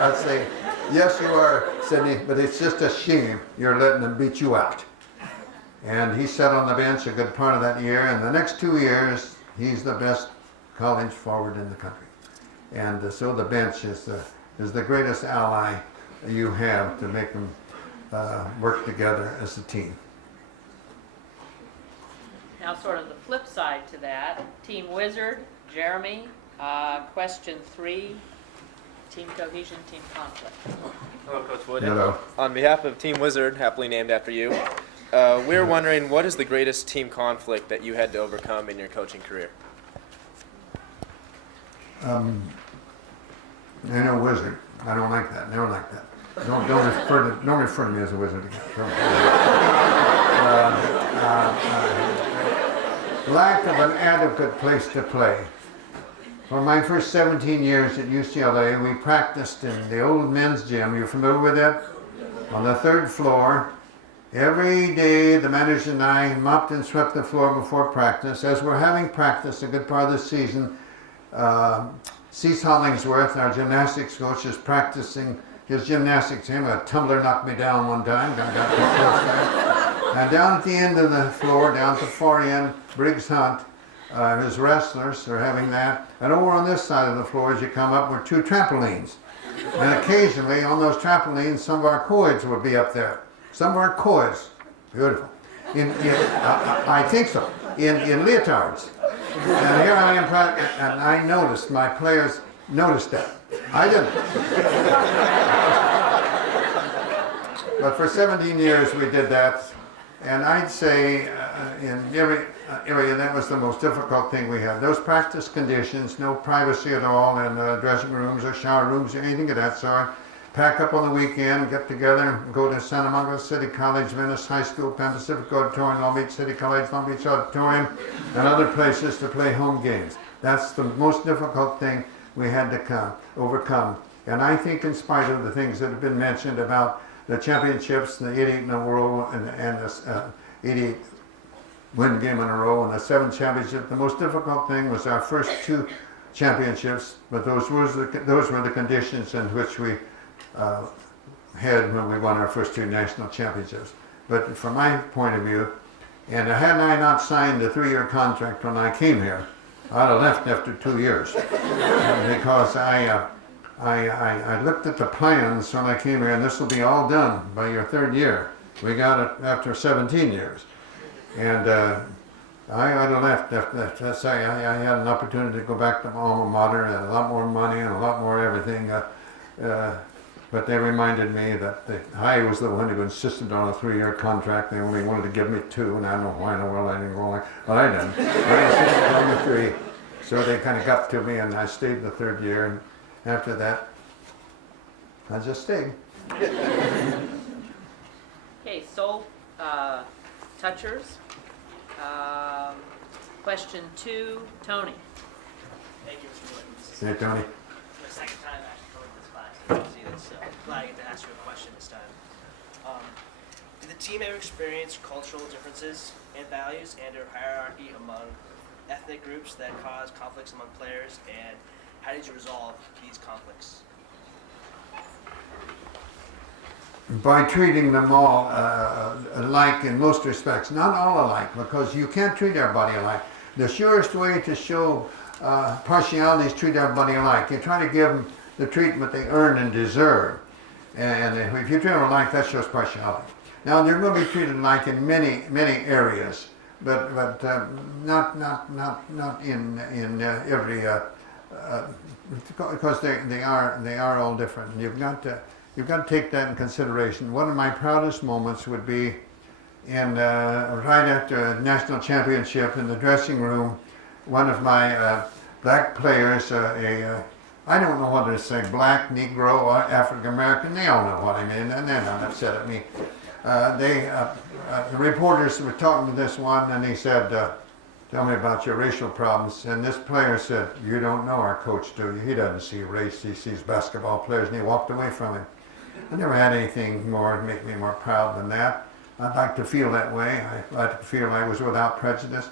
I'd say, yes you are, Sidney, but it's just a shame you're letting them beat you out. And he sat on the bench a good part of that year, and the next 2 years, he's the best college forward in the country. And so the bench is the greatest ally you have to make them work together as a team. Now, sort of the flip side to that, Team Wizard, Jeremy, question 3, team cohesion, team conflict. Hello, Coach Wooden. Hello. On behalf of Team Wizard, happily named after you, we're wondering what is the greatest team conflict that you had to overcome in your coaching career? I know wizard. I don't like that. Never like that. Don't refer to me as a wizard again. Lack of an adequate place to play. For my first 17 years at UCLA, we practiced in the old men's gym. You familiar with that? On the 3rd floor. Every day, the manager and I mopped and swept the floor before practice. As we're having practice, a good part of the season, Cease Hollingsworth, our gymnastics coach, is practicing his gymnastics. A tumbler knocked me down one time. And down at the end of the floor, down at the far end, Briggs Hunt, his wrestlers are having that. And over on this side of the floor, as you come up, were 2 trampolines. And occasionally, on those trampolines, some of our co-eds would be up there. Some of our co-eds, beautiful. I think so. In leotards. And here I am, and I noticed, my players noticed that. I didn't. But for 17 years we did that, and I'd say in every area that was the most difficult thing we had. Those practice conditions, no privacy at all in dressing rooms or shower rooms or anything of that sort. Pack up on the weekend, get together, go to Santa Monica City College, Venice High School, Pan Pacific Auditorium, Long Beach City College, Long Beach Auditorium, and other places to play home games. That's the most difficult thing we had to overcome. And I think in spite of the things that have been mentioned about the championships, the 88 in a row, and the 88 win game in a row, and the 7 championships, the most difficult thing was our first 2 championships, but those were the conditions in which we had when we won our first 2 national championships. But from my point of view, and had I not signed the 3-year contract when I came here, I'd have left after 2 years. Because I looked at the plans when I came here, and this will be all done by your 3rd year. We got it after 17 years. And I'd have left after that. I had an opportunity to go back to my alma mater and a lot more money and a lot more everything. But they reminded me that I was the one who insisted on a 3-year contract. They only wanted to give me 2, and I don't know why in the world I didn't go like. Well, I didn't. I insisted on the 3. So they kind of got to me, and I stayed the 3rd year. And after that, I just stayed. Okay, soul touchers. Question 2, Tony. Thank you, Mr. Williams. Hey, Tony. It's my second time actually coming to this class. See this, so I'm glad I get to ask you a question this time. Did the team ever experience cultural differences in values and or hierarchy among ethnic groups that cause conflicts among players, and how did you resolve these conflicts? By treating them all alike in most respects. Not all alike, because you can't treat everybody alike. The surest way to show partiality is treat everybody alike. You try to give them the treatment they earn and deserve. And if you treat them alike, that shows partiality. Now, they're going to be treated alike in many areas, but not in every, because they are all different. You've got to take that in consideration. One of my proudest moments would be And right after a national championship in the dressing room, one of my black players, I don't know whether to say black, Negro, or African American, they all know what I mean, and they're not upset at me. The reporters were talking to this one, and he said, tell me about your racial problems. And this player said, you don't know our coach, do you? He doesn't see race, he sees basketball players, and he walked away from him. I never had anything more to make me more proud than that. I'd like to feel that way. I'd like to feel I was without prejudice.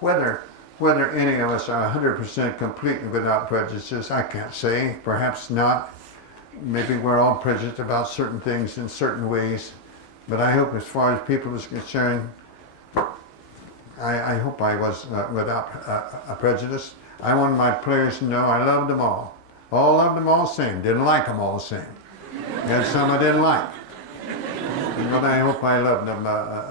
Whether any of us are 100% completely without prejudices, I can't say. Perhaps not. Maybe we're all prejudiced about certain things in certain ways. But I hope as far as people is concerned, I hope I was without a prejudice. I wanted my players to know I loved them all. All loved them all the same. Didn't like them all the same. And some I didn't like. But I hope I loved them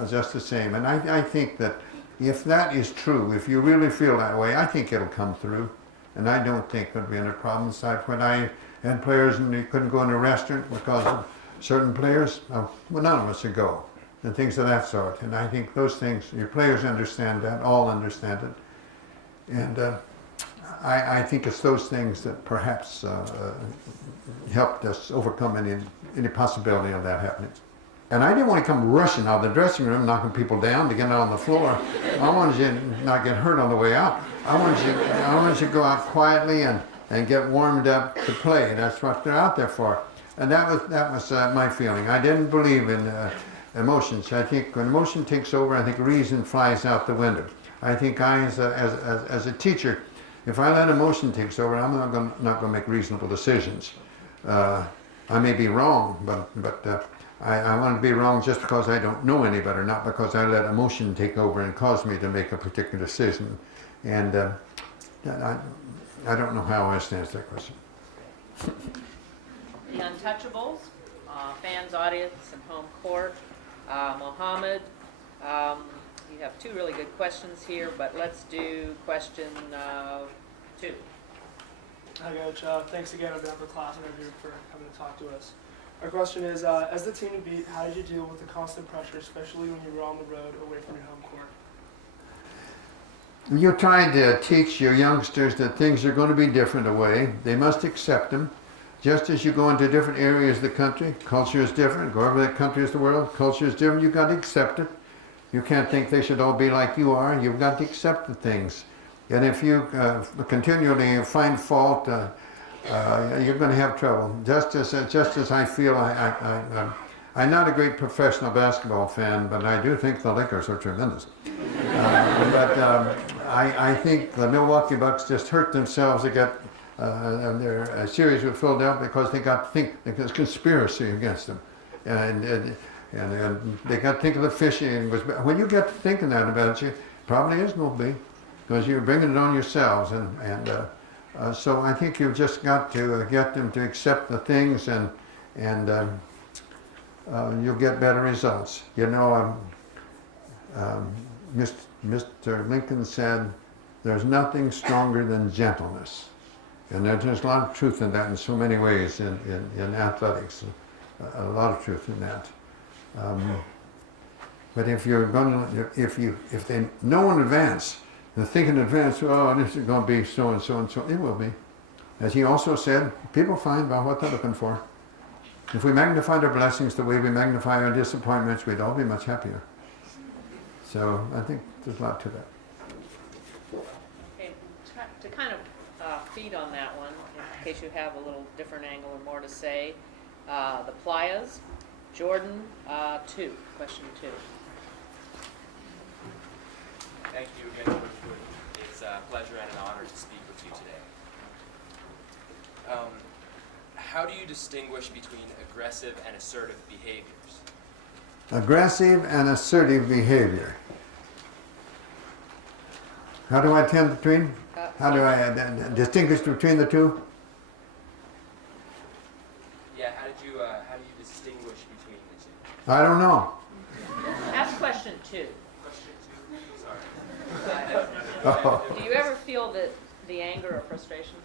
just the same. And I think that if that is true, if you really feel that way, I think it'll come through. And I don't think there'll be any problems. When I had players and they couldn't go in a restaurant because of certain players, well, none of us would go. And things of that sort. And I think those things, your players understand that, all understand it. And I think it's those things that perhaps helped us overcome any possibility of that happening. And I didn't want to come rushing out of the dressing room, knocking people down to get out on the floor. I wanted you to not get hurt on the way out. I wanted you to go out quietly and get warmed up to play. That's what they're out there for. And that was my feeling. I didn't believe in emotions. I think when emotion takes over, I think reason flies out the window. I think as a teacher, if I let emotion take over, I'm not going to make reasonable decisions. I may be wrong, but I want to be wrong just because I don't know any better, not because I let emotion take over and cause me to make a particular decision. And I don't know how I answer that question. The Untouchables, fans, audience, and home court. Mohammed, you have two really good questions here, but let's do question 2. Hi, Coach. Thanks again on behalf of the class and everyone for coming to talk to us. Our question is, as the team beat, how did you deal with the constant pressure, especially when you were on the road away from your home court? You're trying to teach your youngsters that things are going to be different away. They must accept them. Just as you go into different areas of the country, culture is different. Go over that country is the world, culture is different. You've got to accept it. You can't think they should all be like you are. You've got to accept the things. And if you continually find fault, you're going to have trouble. Just as I feel, I'm not a great professional basketball fan, but I do think the Lakers are tremendous. I think the Milwaukee Bucks just hurt themselves to get their series with Philadelphia because they got to think there's conspiracy against them, and they got to think of the fishing. When you get to thinking that about you, probably is going to be, because you're bringing it on yourselves, and so I think you've just got to get them to accept the things, and you'll get better results. You know, Mr. Lincoln said, "There's nothing stronger than gentleness." And there's a lot of truth in that in so many ways in athletics, a lot of truth in that. But if you're going to, if they know in advance, and think in advance, oh, this is going to be so and so and so, it will be. As he also said, people find out what they're looking for. If we magnified our blessings the way we magnify our disappointments, we'd all be much happier. So I think there's a lot to that. Okay, to kind of feed on that one, in case you have a little different angle or more to say, the Playas, Jordan 2, question 2. Thank you again, Coach Wood. It's a pleasure and an honor to speak with you today. How do you distinguish between aggressive and assertive behaviors? Aggressive and assertive behavior. How do I tell between? How do I distinguish between the two? Yeah, how do you distinguish between the two? I don't know. Ask question 2. Question 2. Sorry. Oh. Do you ever feel that the anger or frustration?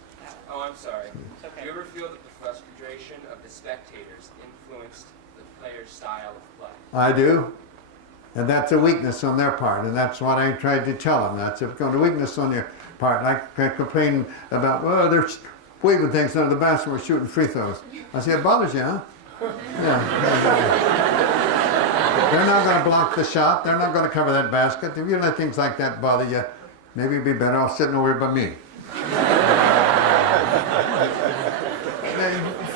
Oh, I'm sorry. It's okay. Do you ever feel that the frustration of the spectators influenced the player's style of play? I do. And that's a weakness on their part, and that's what I tried to tell them. That's a weakness on your part. Like I complain about, well, they're waving things under the basket, we're shooting free throws. I say, it bothers you, huh? Yeah. They're not going to block the shot. They're not going to cover that basket. If you let things like that bother you, maybe you'd be better off sitting over by me.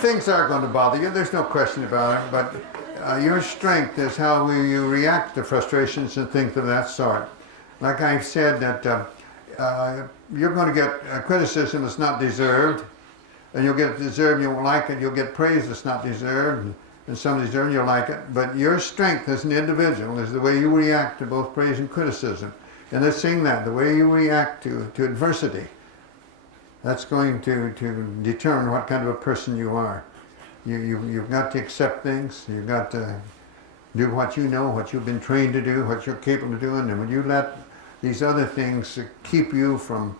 Things are going to bother you. There's no question about it. But your strength is how you react to frustrations and things of that sort. Like I've said, that you're going to get criticism that's not deserved, and you'll get deserved, you won't like it. You'll get praise that's not deserved, and some deserve, you'll like it. But your strength as an individual is the way you react to both praise and criticism. And they're saying that, the way you react to adversity, that's going to determine what kind of a person you are. You've got to accept things. You've got to do what you know, what you've been trained to do, what you're capable of doing. And when you let these other things keep you from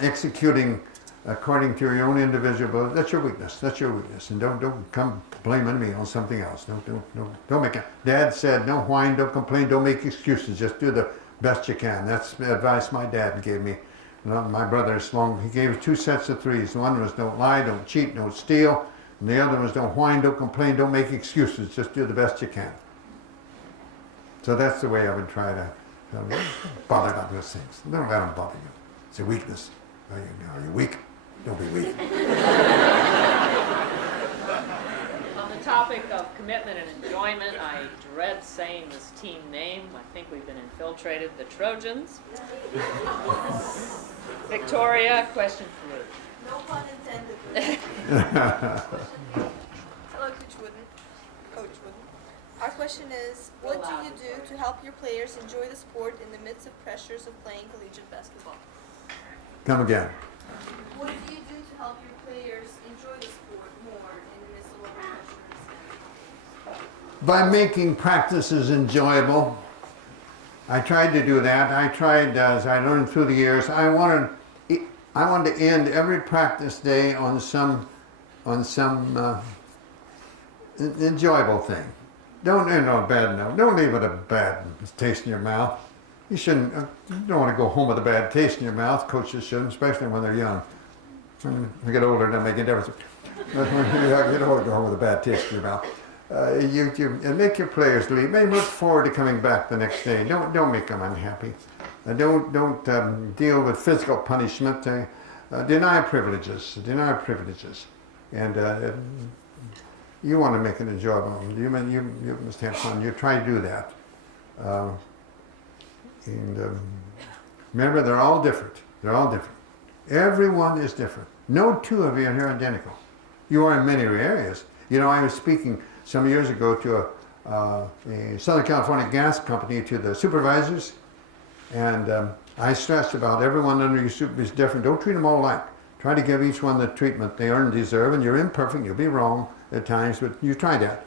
executing according to your own individual, that's your weakness. That's your weakness. And don't come blaming me on something else. Don't make it. Dad said, don't whine, don't complain, don't make excuses. Just do the best you can. That's the advice my dad gave me. My brother's he gave us 2 sets of 3s. One was don't lie, don't cheat, don't steal. And the other was don't whine, don't complain, don't make excuses. Just do the best you can. So that's the way I would try to bother about those things. Don't let them bother you. It's a weakness. Are you weak? Don't be weak. On the topic of commitment and enjoyment, I dread saying this team name. I think we've been infiltrated. The Trojans. Victoria, question for you. No pun intended. Hello, Coach Wooden. Our question is, what do you do to help your players enjoy the sport in the midst of pressures of playing collegiate basketball? Come again. What do you do to help your players enjoy the sport more in the midst of all the pressures? By making practices enjoyable. I tried to do that. I tried, as I learned through the years, I wanted to end every practice day on some enjoyable thing. Don't end on a bad note. Don't leave with a bad taste in your mouth. You shouldn't. You don't want to go home with a bad taste in your mouth. Coaches shouldn't, especially when they're young. When you get older, it doesn't make any difference. But when you get older, go home with a bad taste in your mouth. And make your players leave. They look forward to coming back the next day. Don't make them unhappy. Don't deal with physical punishment. Deny privileges. Deny privileges. And you want to make it enjoyable. You must have fun. You try to do that. Remember, they're all different. They're all different. Everyone is different. No 2 of you are identical. You are in many areas. You know, I was speaking some years ago to a Southern California gas company, to the supervisors, and I stressed about everyone under your supervision is different. Don't treat them all alike. Try to give each one the treatment they earn and deserve, and you're imperfect, you'll be wrong at times, but you try that.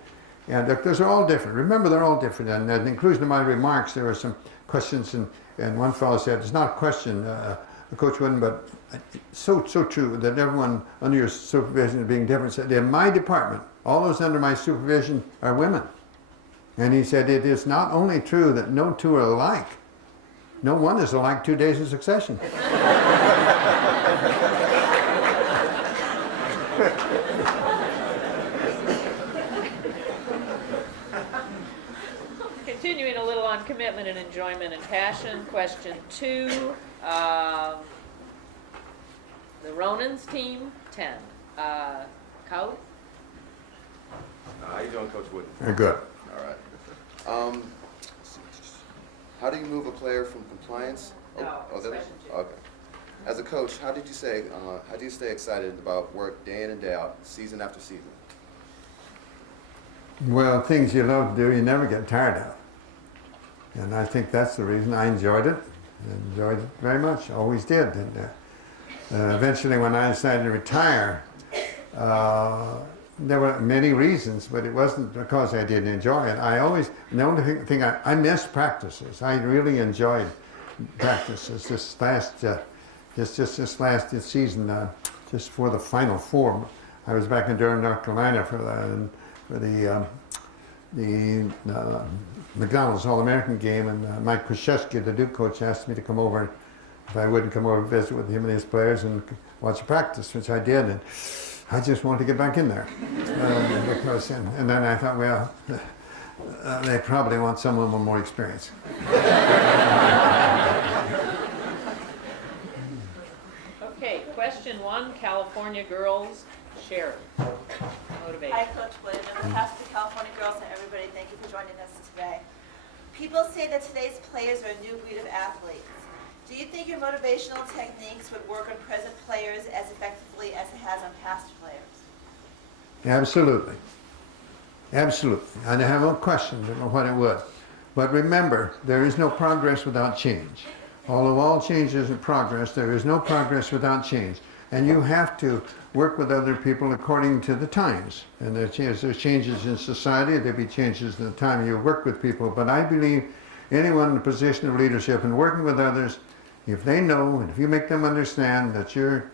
And those are all different. Remember, they're all different. And at the conclusion of my remarks, there were some questions, and one fellow said, it's not a question, Coach Wooden, but so true that everyone under your supervision is being different. Said, in my department, all those under my supervision are women. And he said, it is not only true that no 2 are alike, no one is alike 2 days in succession. Continuing a little on commitment and enjoyment and passion. Question 2. The Ronans team, 10. Coach? How you doing, Coach Wooden? Very good. All right. How do you move a player from compliance? Okay. As a coach, how do you stay excited about work day in and day out, season after season? Well, things you love to do, you never get tired of. And I think that's the reason I enjoyed it. I enjoyed it very much, always did. And eventually when I decided to retire, there were many reasons, but it wasn't because I didn't enjoy it. The only thing I missed practices. I really enjoyed practices this last season, just for the Final Four. I was back in Durham, North Carolina for the McDonald's All-American game, and Mike Krzyzewski, the Duke coach, asked me to come over if I wouldn't come over and visit with him and his players and watch a practice, which I did, and I just wanted to get back in there. Because, and then I thought, well, they probably want someone with more experience. Okay, question 1, California girls, Sherry. Motivation. Hi, Coach Wood. On behalf of the California girls and everybody, thank you for joining us today. People say that today's players are a new breed of athletes. Do you think your motivational techniques would work on present players as effectively as it has on past players? Absolutely. Absolutely. And I have no question about what it would. But remember, there is no progress without change. Although all change isn't progress, there is no progress without change. And you have to work with other people according to the times. And there's changes in society, there'll be changes in the time you work with people. But I believe anyone in a position of leadership and working with others, if they know, and if you make them understand that you're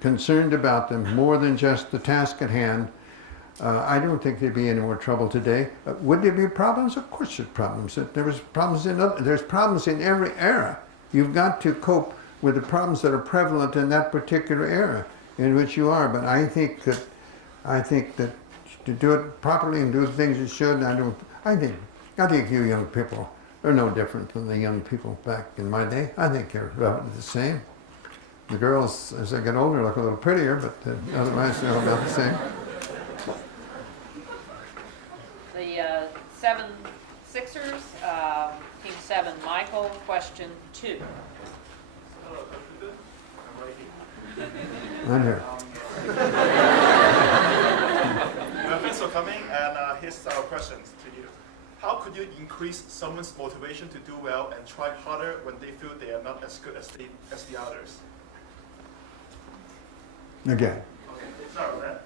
concerned about them more than just the task at hand, I don't think there'd be any more trouble today. Would there be problems? Of course there's problems. There's problems in every era. You've got to cope with the problems that are prevalent in that particular era in which you are. But I think that to do it properly and do the things you should, I think you young people are no different than the young people back in my day. I think they're about the same. The girls, as they get older, look a little prettier, but otherwise they're about the same. The 7 Sixers, Team 7, Michael, question 2. I'm here. Thanks for coming, and here's our questions to you. How could you increase someone's motivation to do well and try harder when they feel they are not as good as the others? Again. Okay, start with that.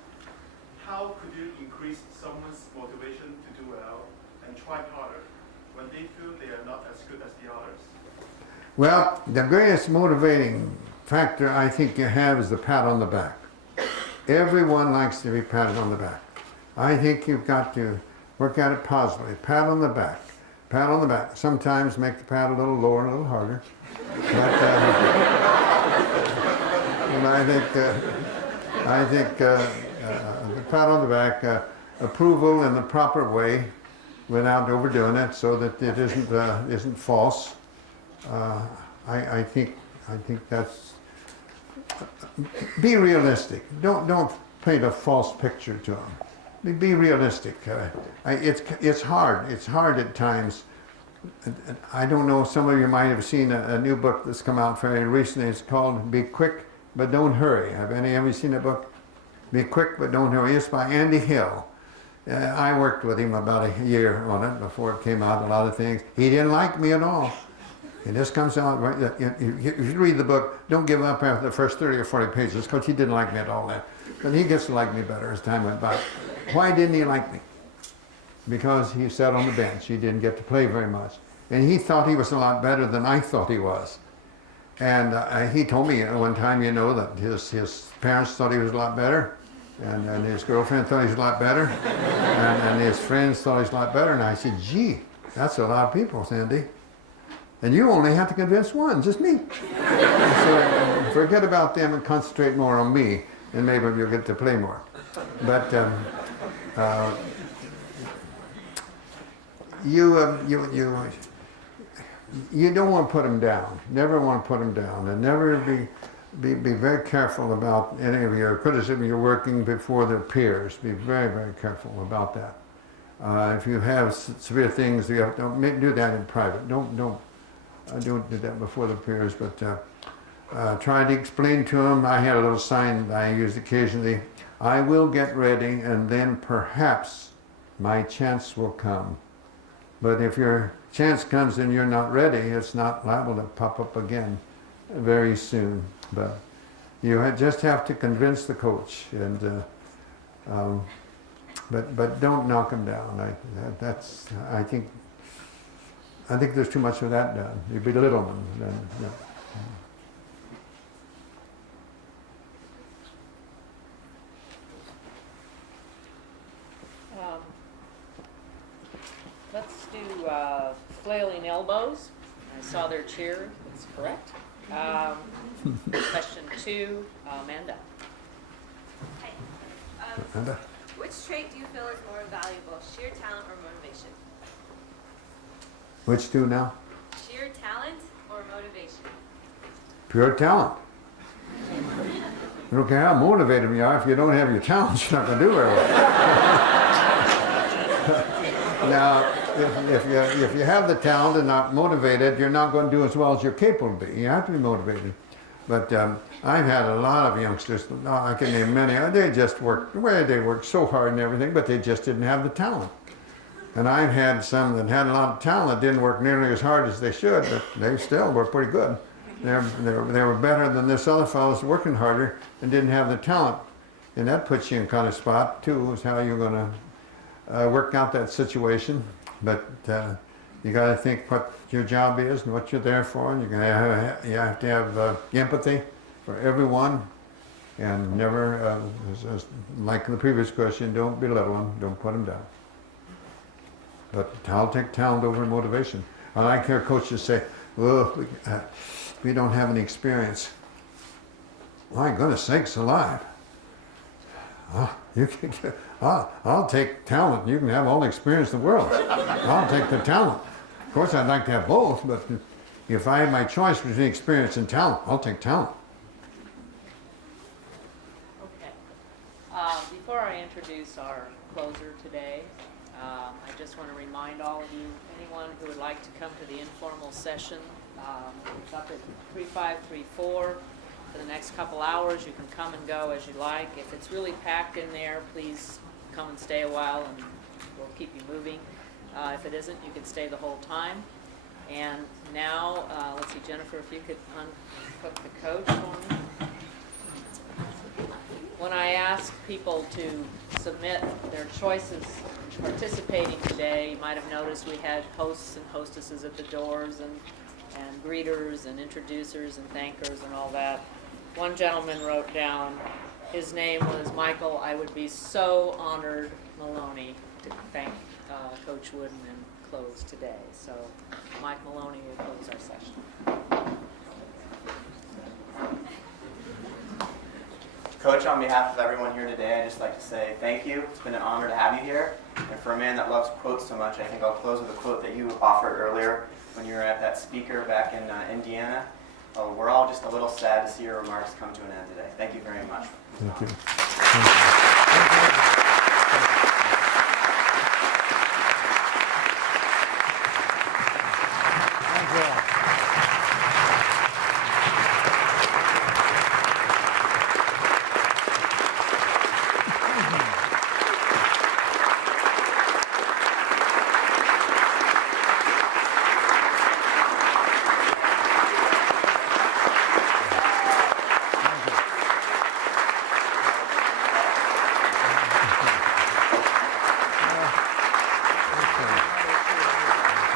How could you increase someone's motivation to do well and try harder when they feel they are not as good as the others? Well, the greatest motivating factor I think you have is the pat on the back. Everyone likes to be patted on the back. I think you've got to work at it positively. Pat on the back. Pat on the back. Sometimes make the pat a little lower, a little harder. But I think the pat on the back, approval in the proper way, without overdoing it, so that it isn't false. I think that's. Be realistic. Don't paint a false picture to them. Be realistic. It's hard. It's hard at times. I don't know. Some of you might have seen a new book that's come out very recently. It's called "Be Quick but Don't Hurry." Have any of you seen that book? Be Quick but Don't Hurry. It's by Andy Hill. I worked with him about a year on it before it came out. A lot of things. He didn't like me at all. And this comes out, if you read the book, don't give up after the first 30 or 40 pages, because he didn't like me at all then. But he gets to like me better as time went by. Why didn't he like me? Because he sat on the bench. He didn't get to play very much. And he thought he was a lot better than I thought he was. And he told me one time, that his parents thought he was a lot better, and his girlfriend thought he was a lot better, and his friends thought he was a lot better. And I said, gee, that's a lot of people, Sandy. And you only have to convince one, just me. So forget about them and concentrate more on me, and maybe you'll get to play more. But you don't want to put them down. Never want to put them down, and never be very careful about any of your criticism. You're working before their peers. Be very, very careful about that. If you have severe things, don't do that in private. Don't do that before the peers, but try to explain to them. I had a little sign that I used occasionally. I will get ready, and then perhaps my chance will come. But if your chance comes and you're not ready, it's not liable to pop up again very soon. But you just have to convince the coach, and but don't knock them down. I think there's too much of that done. You belittle them. let's do flailing elbows. I saw their cheer. That's correct. Question 2, Amanda. Hi. Amanda? Which trait do you feel is more valuable, sheer talent or motivation? Which two now? Sheer talent or motivation? Pure talent. You don't care how motivated you are, if you don't have your talent, you're not going to do very well. Now, if you have the talent and not motivated, you're not going to do as well as you're capable of being. You have to be motivated. But I've had a lot of youngsters, I can name many, they just worked, well, they worked so hard and everything, but they just didn't have the talent. And I've had some that had a lot of talent, didn't work nearly as hard as they should, but they still were pretty good. They were better than this other fellow's working harder and didn't have the talent. And that puts you in kind of spot, too, is how you're going to work out that situation. But you got to think what your job is and what you're there for. And you have to have empathy for everyone. And never, like in the previous question, don't belittle them, don't put them down. But I'll take talent over motivation. I like hear coaches say, well, we don't have any experience. My goodness sakes alive. I'll take talent. You can have all the experience in the world. I'll take the talent. Of course, I'd like to have both, but if I had my choice between experience and talent, I'll take talent. Okay. Before I introduce our closer today, I just want to remind all of you, anyone who would like to come to the informal session, it's up at 3534. For the next couple hours, you can come and go as you like. If it's really packed in there, please come and stay a while and we'll keep you moving. If it isn't, you can stay the whole time. And now, let's see, Jennifer, if you could unhook the coach for me. When I ask people to submit their choices participating today, you might have noticed we had hosts and hostesses at the doors and greeters and introducers and thankers and all that. One gentleman wrote down, his name was Michael. I would be so honored, Maloney, to thank Coach Wooden and close today. So Mike Maloney will close our session. Coach, on behalf of everyone here today, I'd just like to say thank you. It's been an honor to have you here. And for a man that loves quotes so much, I think I'll close with a quote that you offered earlier when you were at that speaker back in Indiana. Well, we're all just a little sad to see your remarks come to an end today. Thank you very much. Thank you.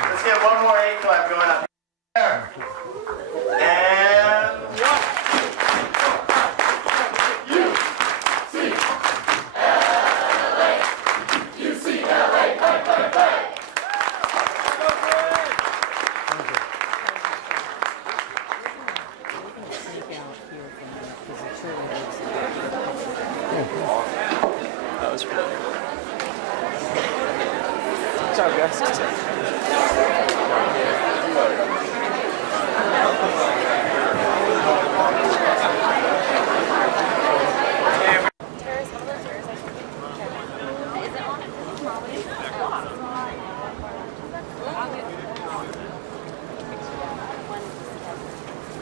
Let's get one more A clap going up. And UCLA, fight, fight, fight. That was pretty good. Good job, guys.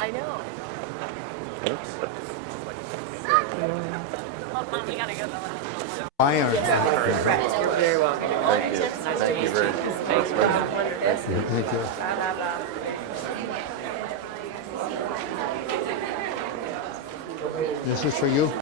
I know. You gotta go though. Iron. You're very welcome. Thank you. Nice Thank to you meet very you. much. Thanks for Thank you. This is for you.